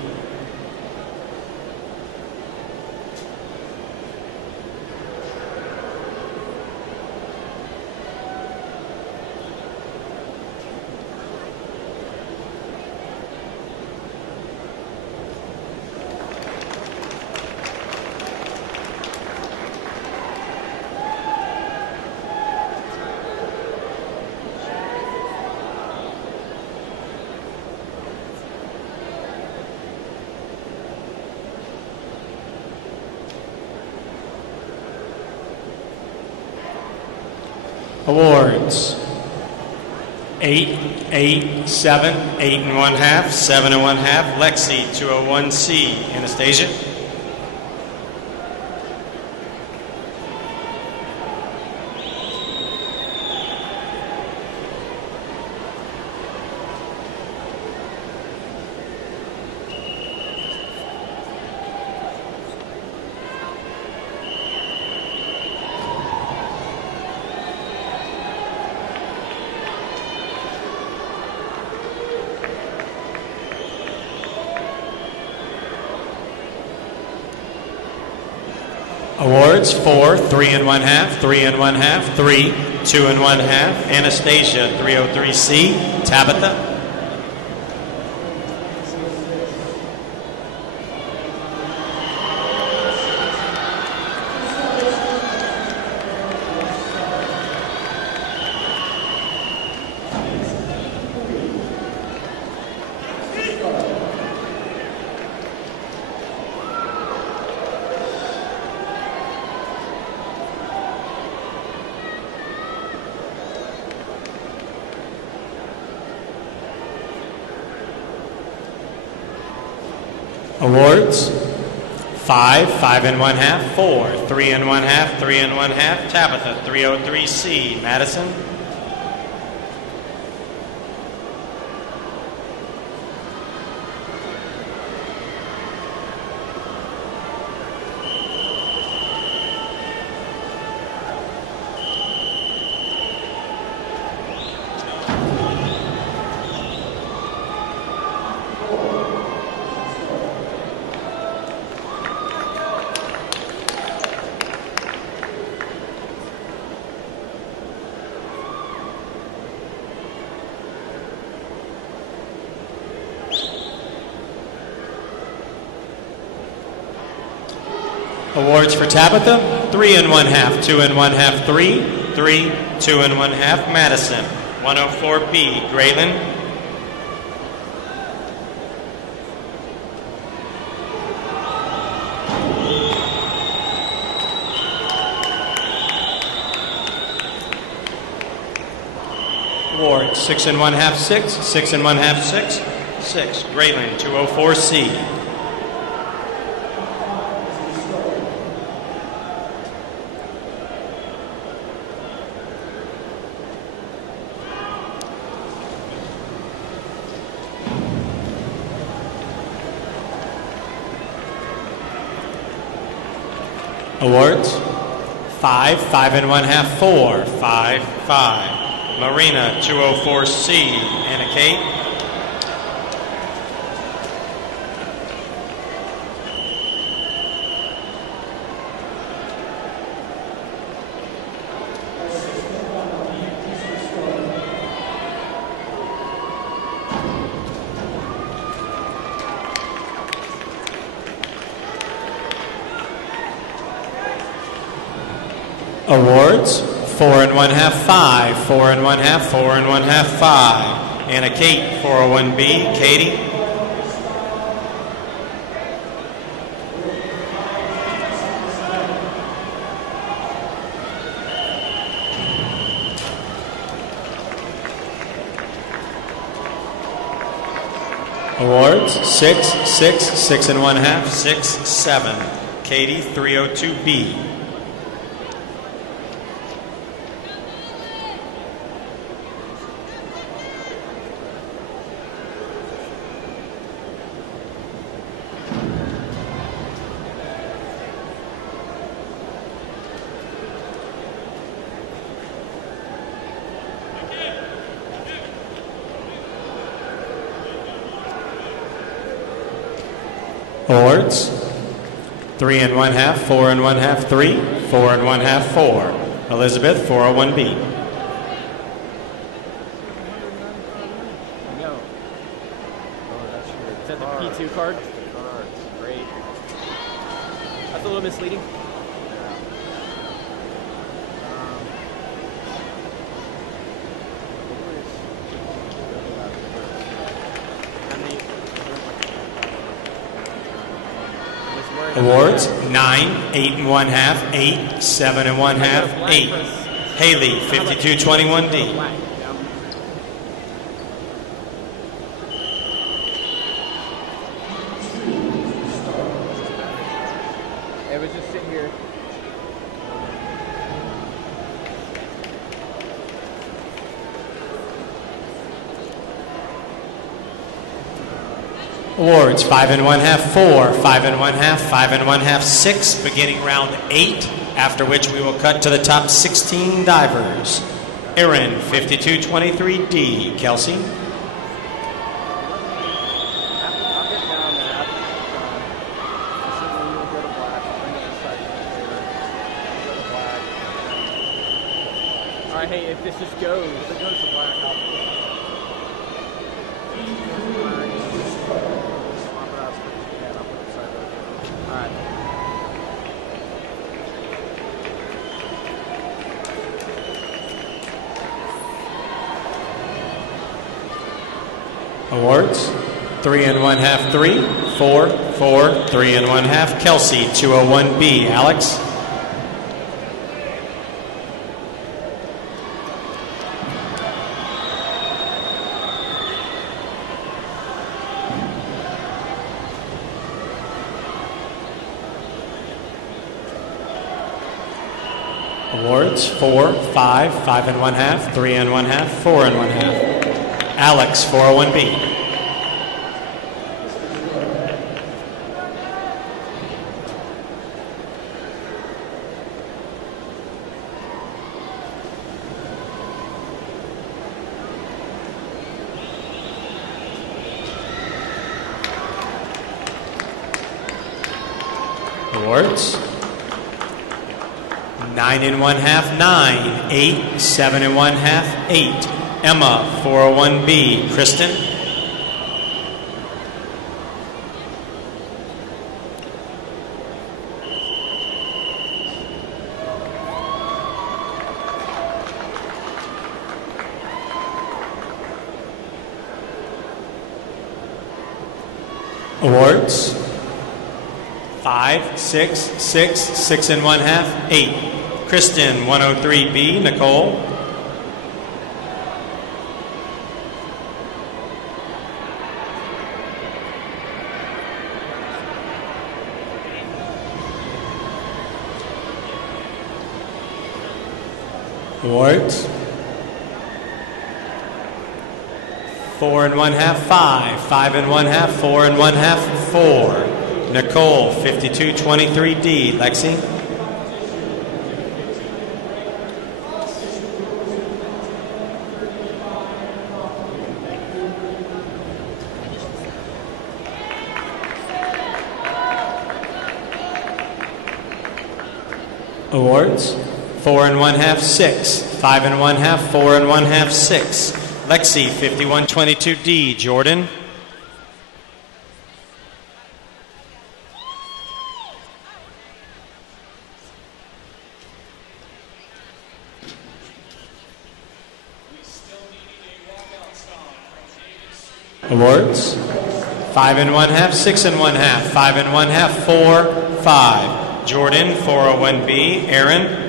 Awards 8, 8, 7, 8 1/2, 7 1/2, Lexi, 201C, Anastasia. Awards 4, 3 1/2, 3 1/2, 3, 2 1/2, Anastasia, 303C, Tabitha. Awards. 5, 5 1/2, 4, 3 1/2, 3 1/2, Tabitha, 303C, Madison. Awards for Tabitha, 3 1/2, 2 1/2, 3, 3, 2 1/2, Madison, 104B, Graylyn. Awards, 6 1/2, 6, 6 1/2, 6, 6, Graylyn, 204C. Awards, 5, 5 1/2, 4, 5, 5. Marena, 204C, Anna Kate. Awards, 4 1/2, 5, 4 1/2, 4 1/2, 5. Anna Kate, 401B, Katie. Awards, 6, 6, 6 1/2, 6, 7. Katie, 302B. Awards, 3 1/2, 4 1/2, 3, 4 1/2, 4. Elizabeth, 401B. No. Oh, that's your, is that the P2 card? Great. That's a little misleading. Awards, 9, 8 1/2, 8, 7 1/2, 8. Haley, 5221D. It was just sitting here. Awards, 5 1/2, 4, 5 1/2, 5 1/2, 6, beginning round 8, after which we will cut to the top 16 divers. Erin, 5223D. Kelsey. All right, hey, if this just goes, if it goes to black, I'll Awards, 3 1/2, 3, 4, 4, 3 1/2. Kelsey, 201B. Alex. Awards 4, 5, 5 and 1/2, 3 and 1/2, 4 and 1/2. Alex 401B. Awards 9 and 1/2, 9, 8, 7 and 1/2, 8. Emma 401B. Kristen. Awards 5, 6, 6, 6 and 1/2, 8. Kristen 103B. Nicole. Awards 4 and 1/2, 5, 5 and 1/2, 4 and 1/2, 4. Nicole 5223D. Lexi. Awards 4 and 1/2, 6, 5 and 1/2, 4 and 1/2, 6. Lexi 5122D. Jordan. Awards 5 and 1/2, 6 and 1/2, 5 and 1/2, 4, 5. Jordan 401B. Erin.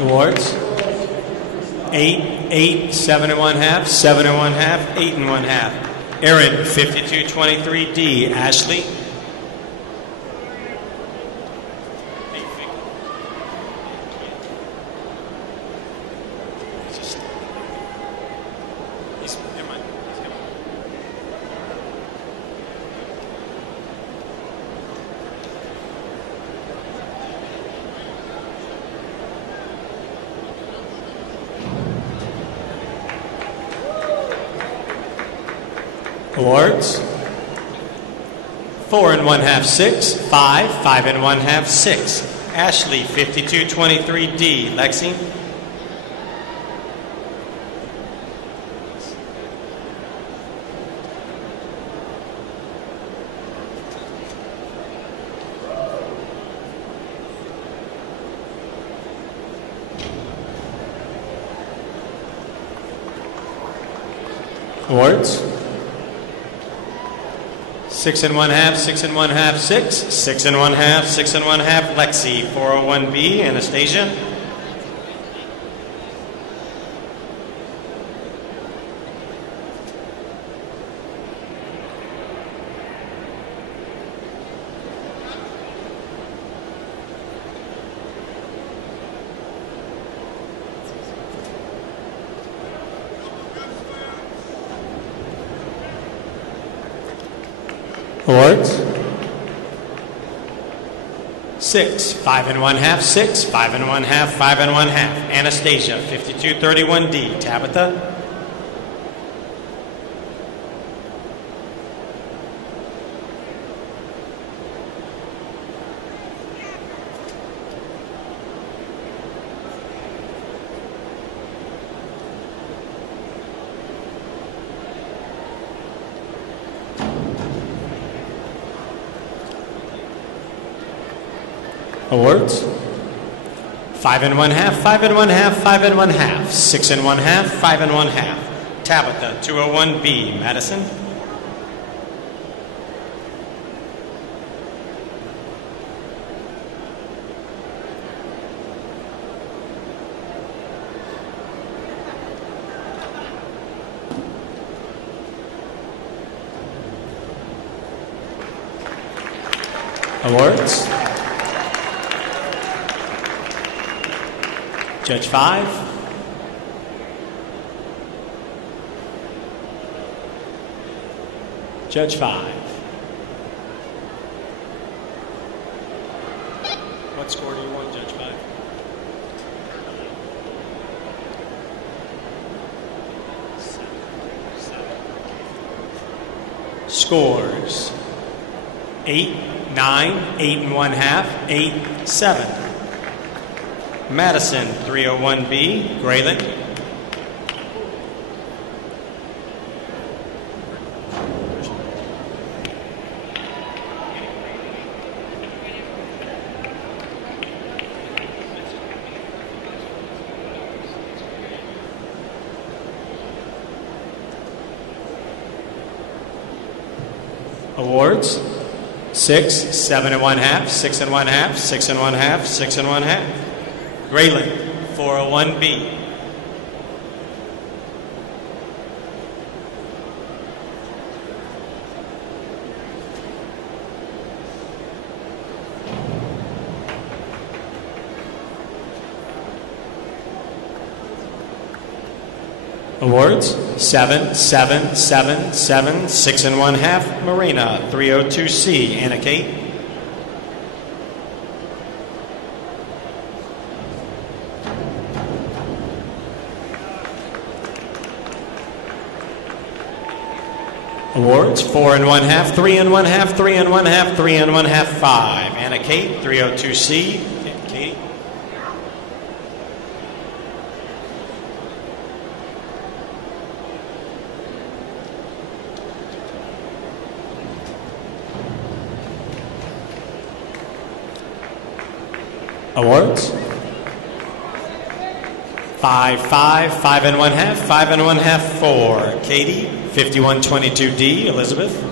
Awards 8, 8, 7 and 1/2, 7 and 1/2, 8 and 1/2. Erin 5223D. Ashley. Awards 4 and 1/2, 6, 5, 5 and 1/2, 6. Ashley 5223D. Lexi. Awards 6 and 1/2, 6 and 1/2, 6, 6 and 1/2, 6 and 1/2. Lexi 401B. Anastasia. Awards 6, 5 and 1/2, 6, 5 and 1/2, 5 and 1/2. Anastasia 5231D. Tabitha. Awards 5 and 1/2, 5 and 1/2, 5 and 1/2, 6 and 1/2, 5 and 1/2. Tabitha 201B. Madison. Awards. Judge 5. Judge 5. What score do you want, Judge 5? Scores 8, 9, 8 and 1/2, 8, 7. Madison 301B, Graylyn. Awards 6, 7 and 1/2, 6 and 1/2, 6 and 1/2, 6 and 1/2. Graylyn 401B. Awards 7, 7, 7, 7, 6 and 1/2. Marena 302C. Anna Kate. Awards 4 and 1/2, 3 and 1/2, 3 and 1/2, 3 and 1/2, 5. Anna Kate 302C. Katie. Awards 5, 5, 5 and 1/2, 5 and 1/2, 4. Katie 5122D. Elizabeth.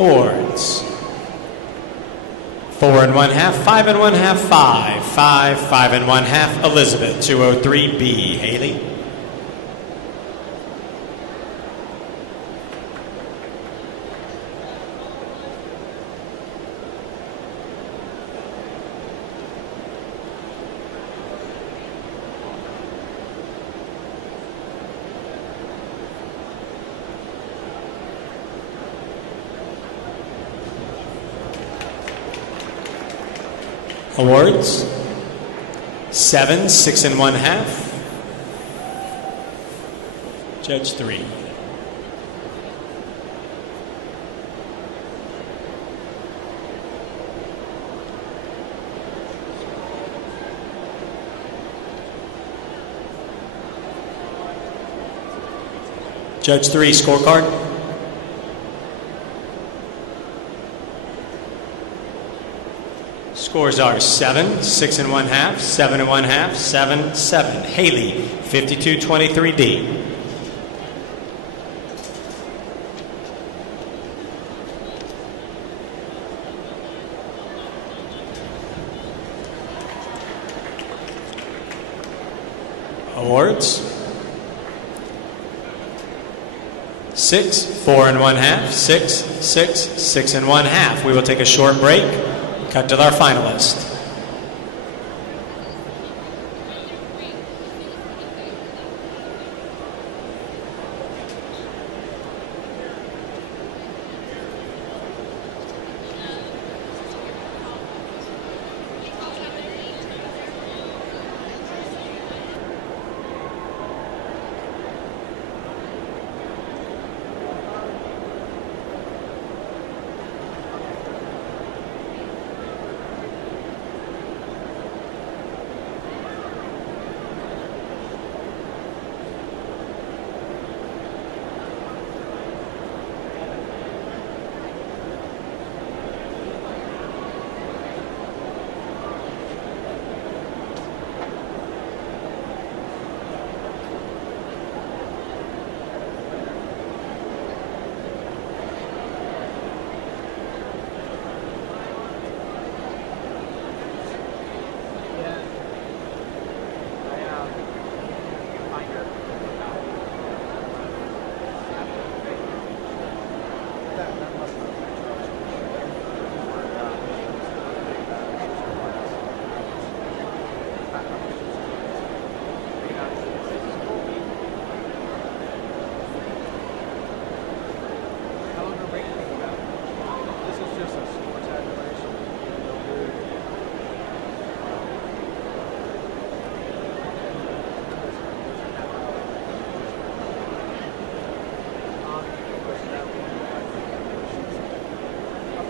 Awards 4 and 1/2, 5 and 1/2, 5, 5, 5 and 1/2. Elizabeth 203B. Haley. Awards 7, 6 and 1/2. Judge 3. Judge 3, scorecard. Scores are 7, 6 and 1/2, 7 and 1/2, 7, 7. Haley, 5223D. Awards 6, 4 and 1/2, 6, 6, 6 and 1/2. We will take a short break. Cut to our finalist.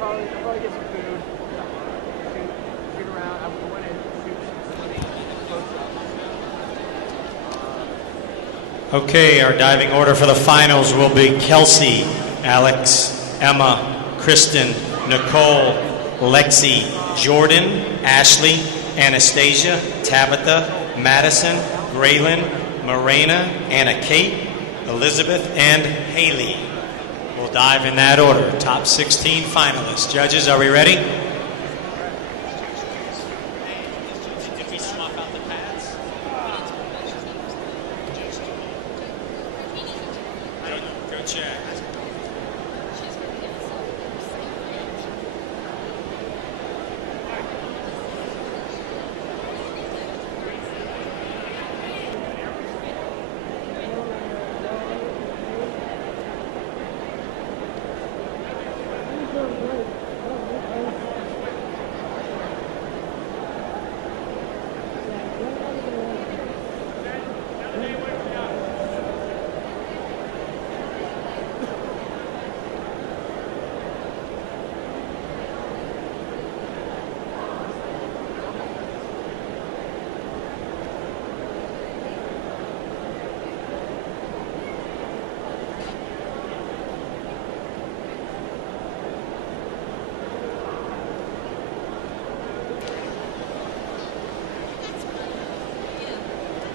probably get some food. Shoot around. I'm going to shoot close up. Okay, our diving order for the finals will be Kelsey, Alex, Emma, Kristen, Nicole, Lexi, Jordan, Ashley, Anastasia, Tabitha, Madison, Graylyn, Marena, Anna Kate, Elizabeth, and Haley. We'll dive in that order. Top 16 finalists. Judges, are we ready? Did we swap out the pads? I don't know. Go check.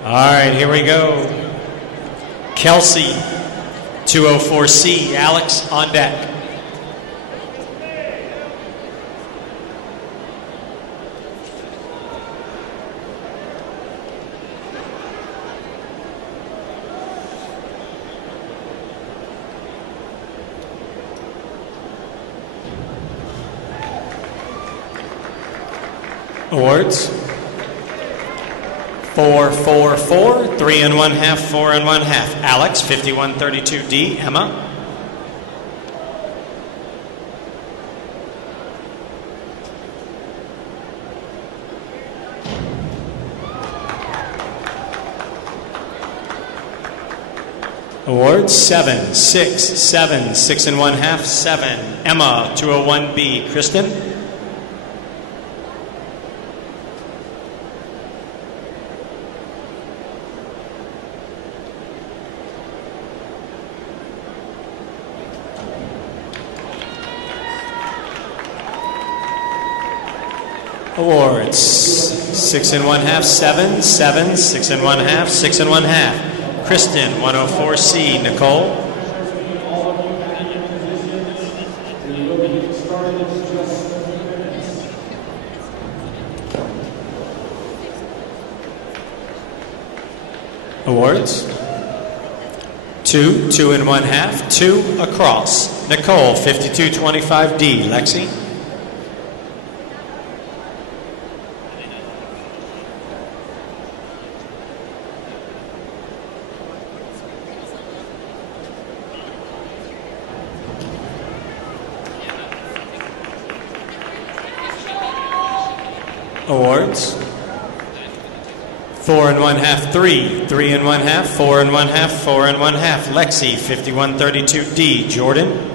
All right, here we go. Kelsey, 204C. Alex on deck. Awards. 4, 4, 4, 3 1/2, 4 1/2. Alex, 5132D. Emma. Awards 7, 6, 7, 6 1/2, 7. Emma, 201B. Kristen. Awards 6 1/2, 7, 7, 6 1/2, 6 1/2. Kristen, 104C. Nicole. Awards 2, 2 1/2, 2 across. Nicole, 5225D. Lexi. Awards 4 1/2, 3, 3 1/2, 4 1/2, 4 1/2. Lexi, 5132D. Jordan.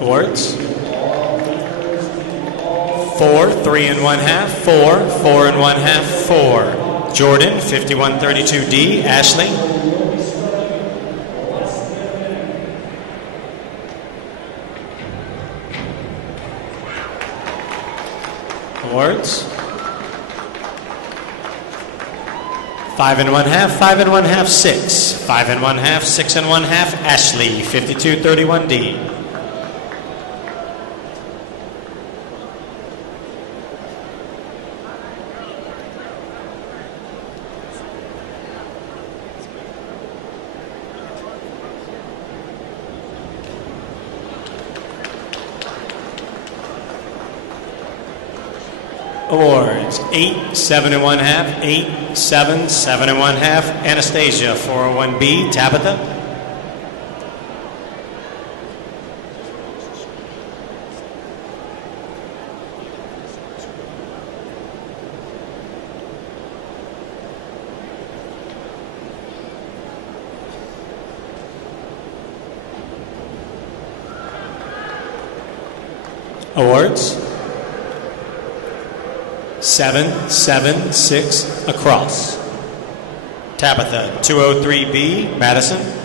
Awards 4, 3 1/2, 4, 4 1/2, 4. Jordan, 5132D. Ashley. Awards 5 1/2, 5 1/2, 6. 5 1/2, 6 1/2. Ashley, 5231D. Awards 8, 7 1/2, 8, 7, 7 1/2. Anastasia, 401B. Tabitha. Awards. 7, 7, 6 across. Tabitha, 203B, Madison.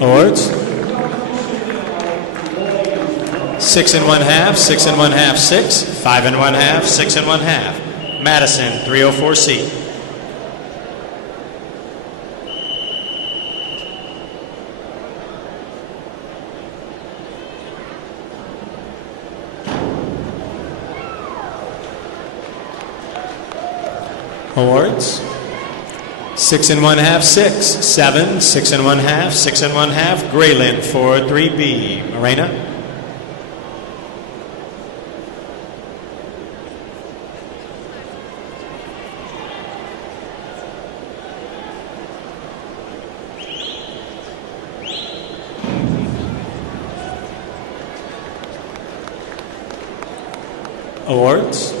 Awards. 6 1/2, 6 1/2, 6, 5 1/2, 6 1/2. Madison, 304C. Awards. 6 1/2, 6, 7, 6 1/2, 6 1/2. Graylyn, 403B. Marena. Awards.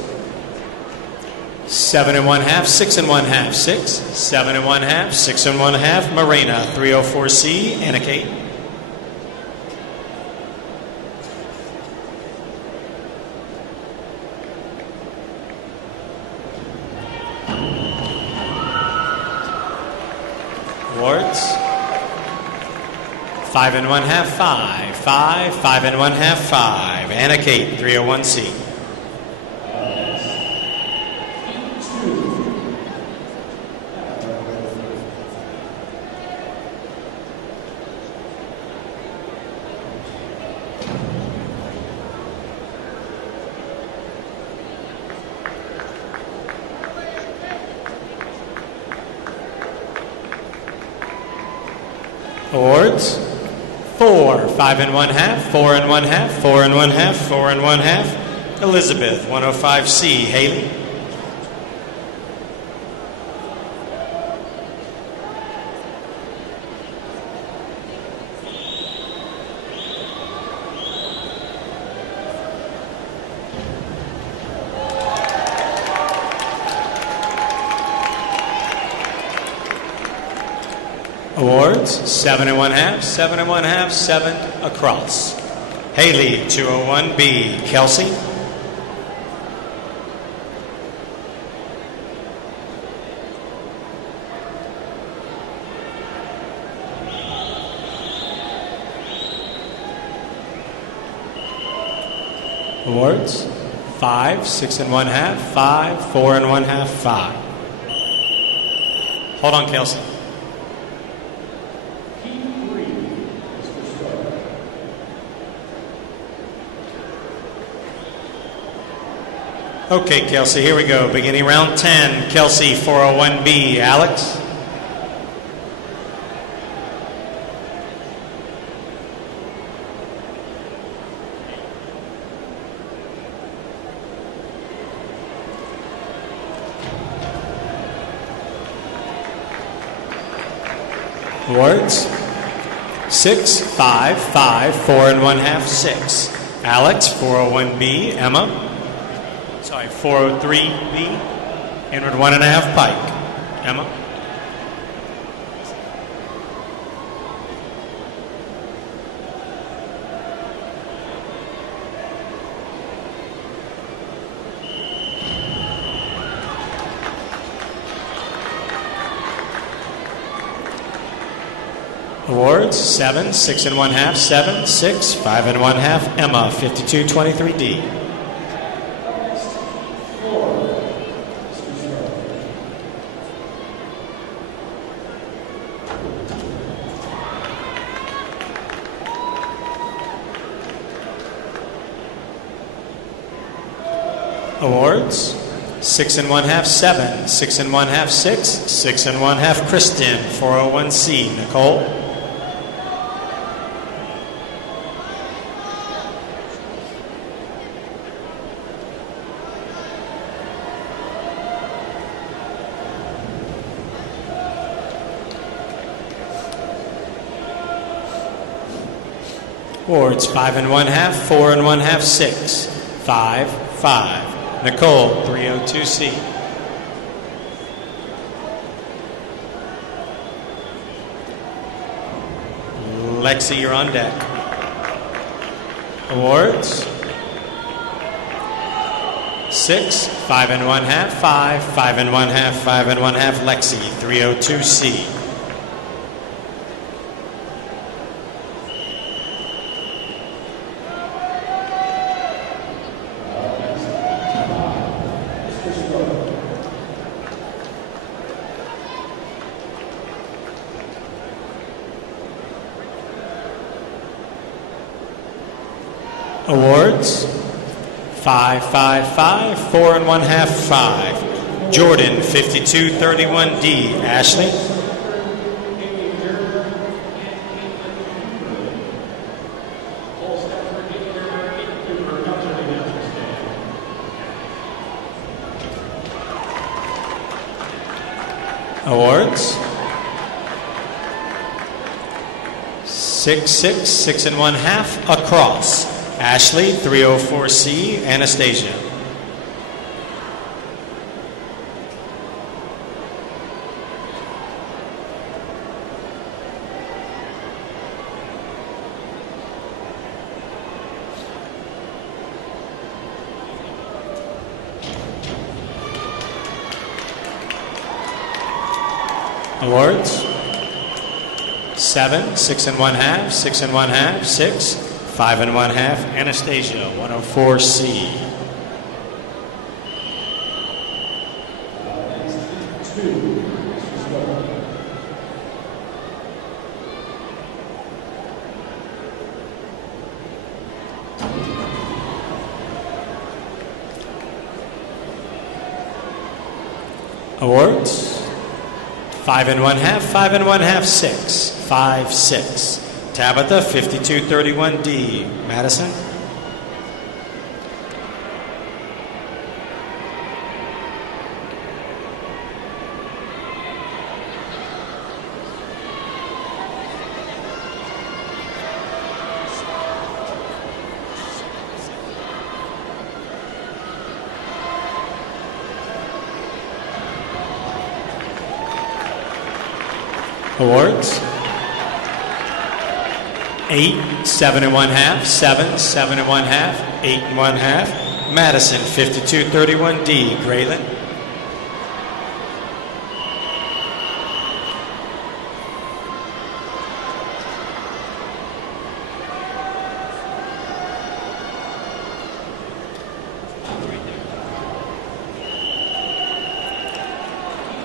7 1/2, 6 1/2, 6, 7 1/2, 6 1/2. Marena, 304C, Anna-Kate. Awards. 5 1/2, 5, 5, 5 1/2, 5. Anna-Kate, 301C. Awards. 4, 5 1/2, 4 1/2, 4 1/2, 4 1/2. Elizabeth, 105C, Haley. Awards, 7 1/2, 7 1/2, 7 across. Haley, 201B. Kelsey. Awards, 5, 6 1/2, 5, 4 1/2, 5. Hold on, Kelsey. Okay, Kelsey, here we go. Beginning round 10. Kelsey, 401B. Alex. Awards. 6, 5, 5, 4 1/2, 6. Alex, 401B. Emma. Sorry, 403B, inward 1 1/2 pike. Emma. Awards, 7, 6 1/2, 7, 6, 5 1/2. Emma, 5223D. Awards, 6 1/2, 7, 6 1/2, 6, 6 1/2. Kristen, 401C. Nicole. Awards 5 1/2, 4 1/2, 6, 5, 5. Nicole, 302C. Lexi, you're on deck. Awards 6, 5 1/2, 5, 5 1/2, 5 1/2. Lexi, 302C. Awards 5, 5, 5, 4 1/2, 5. Jordan, 5231D. Ashley. Awards 6, 6, 6 1/2 across. Ashley, 304C. Anastasia. Awards 7, 6 1/2, 6 1/2, 6, 5 1/2. Anastasia, 104C. Awards 5 1/2, 5 1/2, 6, 5, 6. Tabitha, 5231D. Madison. Awards 8, 7 1/2, 7, 7 1/2, 8 1/2. Madison, 5231D. Graylyn.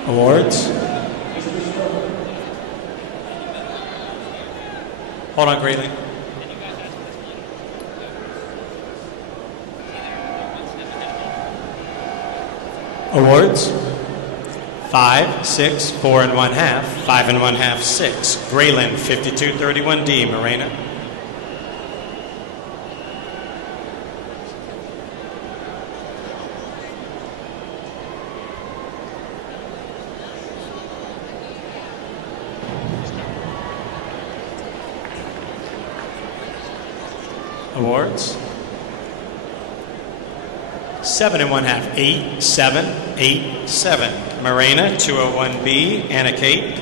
Awards. Hold on, Graylyn. Awards 5, 6, 4 1/2, 5 1/2, 6. Graylyn, 5231D. Marena. Awards 7 1/2, 8, 7, 8, 7. Marena, 201B. Anna Kate.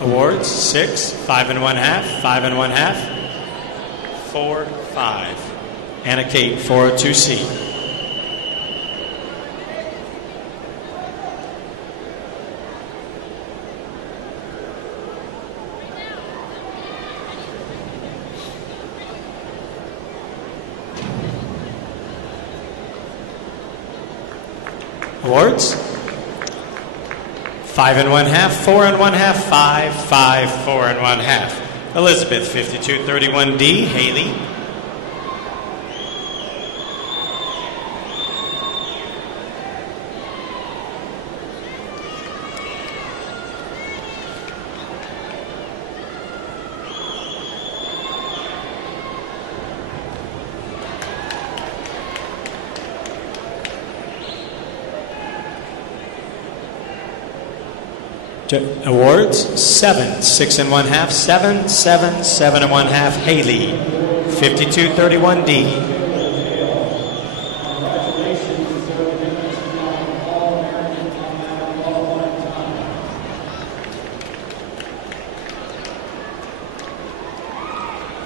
Awards 6, 5 1/2, 5 1/2, 4, 5. Anna Kate, 402C. Awards 5 1/2, 4 1/2, 5, 5, 4 1/2. Elizabeth, 5231D. Haley. Awards 7, 6 1/2, 7, 7, 7 1/2. Haley, 52-31D.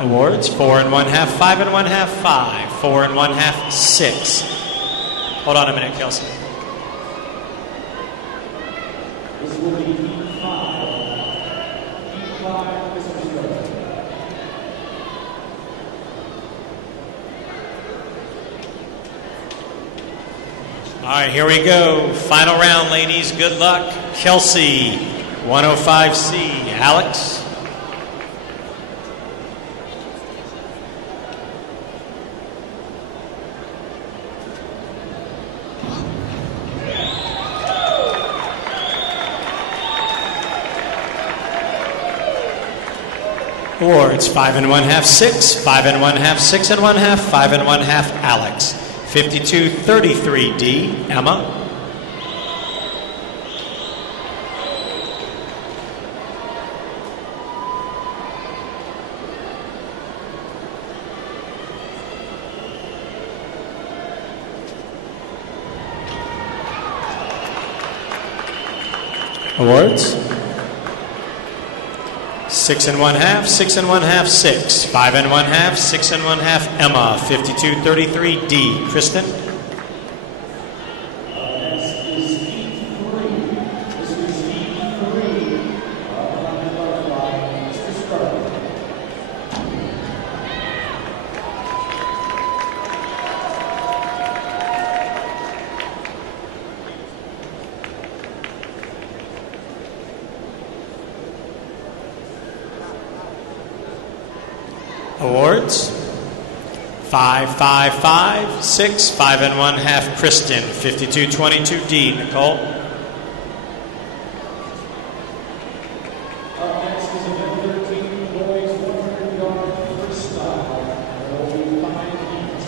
Awards 4 1/2, 5 1/2, 5, 4 1/2, 6. Hold on a minute, Kelsey. This will be heat 5. Heat 5, this will be good. All right, here we go. Final round, ladies. Good luck. Kelsey, 105C. Alex. Awards 5 1/2, 6, 5 1/2, 6 1/2, 5 1/2. Alex, 52-33D. Emma. Awards 6 1/2, 6 1/2, 6, 5 1/2, 6 1/2. Emma, 52-33D. Kristen. Next is heat 3. This is heat 3. Butterfly, Mr. Scarlett. Awards 5, 5, 5, 6, 5 1/2. Kristen, 52-22D. Nicole. Up next is event 13, boys 100-yard freestyle. There will be 5 heats.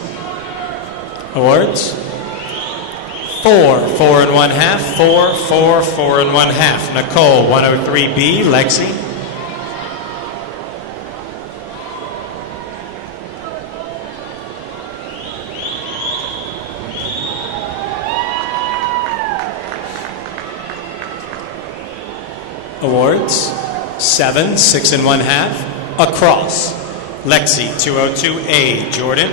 Awards 4, 4 1/2, 4, 4, 4 1/2. Nicole, 103B. Lexi. Awards 7, 6 1/2. Across. Lexi, 202A. Jordan.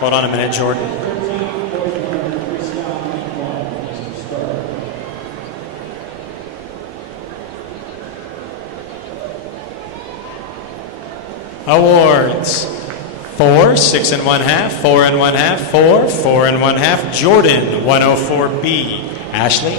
Hold on a minute, Jordan. Awards 4, 6 1/2, 4 1/2, 4, 4 1/2. Jordan, 104B. Ashley.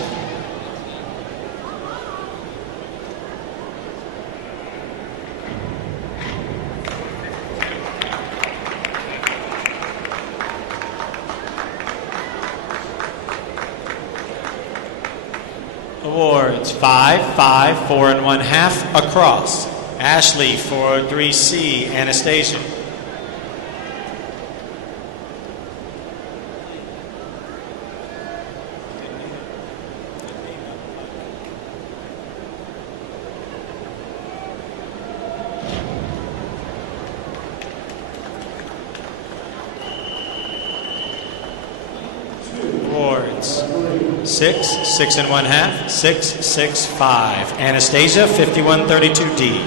Awards 5, 5, 4 1/2. Across. Ashley, 403C. Anastasia. Awards 6, 6 1/2, 6, 6, 5. Anastasia, 5132D.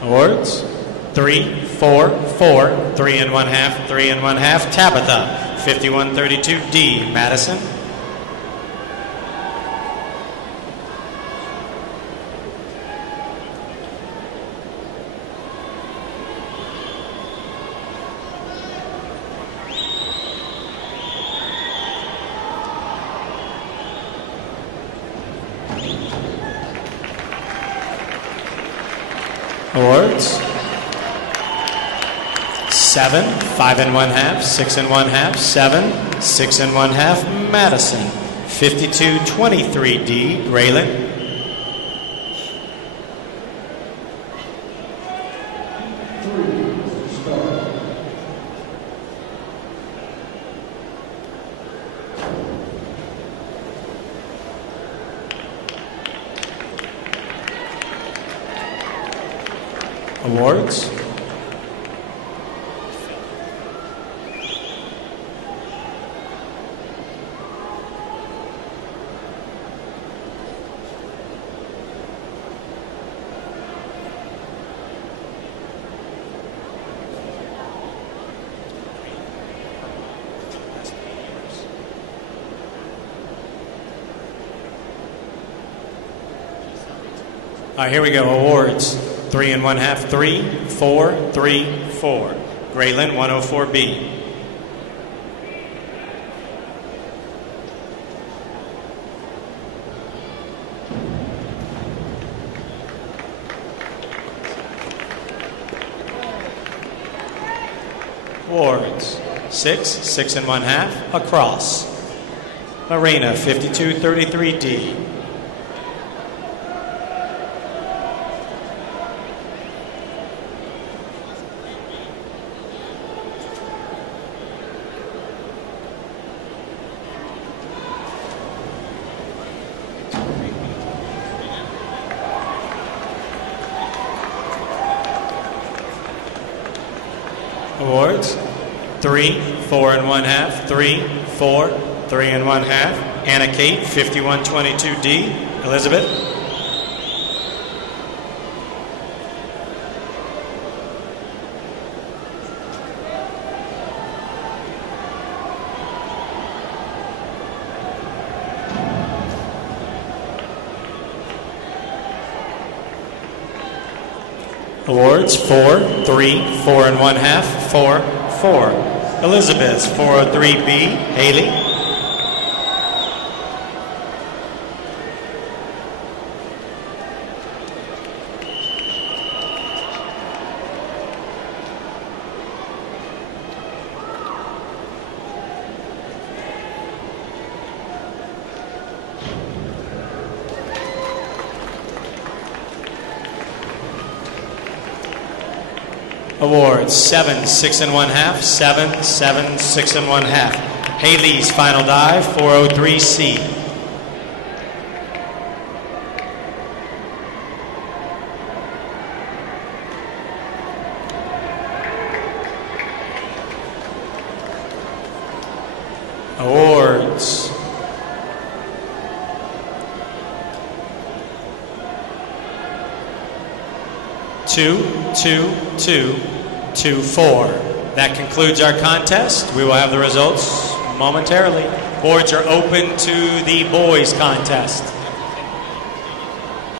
Awards 3, 4, 4, 3 1/2, 3 1/2. Tabitha, 5132D. Madison. Awards. 7, 5 1/2, 6 1/2, 7, 6 1/2, Madison. 52-23D, Graylyn. Awards. All right, here we go. Awards. 3 1/2, 3, 4, 3, 4. Graylyn, 104B. Awards. 6, 6 1/2, across. Marena, 52-33D. Awards. 3, 4 1/2, 3, 4, 3 1/2. Anna Kate, 51-22D. Elizabeth. Awards. 4, 3, 4 1/2, 4, 4. Elizabeth, 403B. Haley. Awards. 7, 6 1/2, 7, 7, 6 1/2. Haley's final dive, 403C. Awards. Two, 2, 2, 2, 4. That concludes our contest. We will have the results momentarily. Boards are open to the boys contest.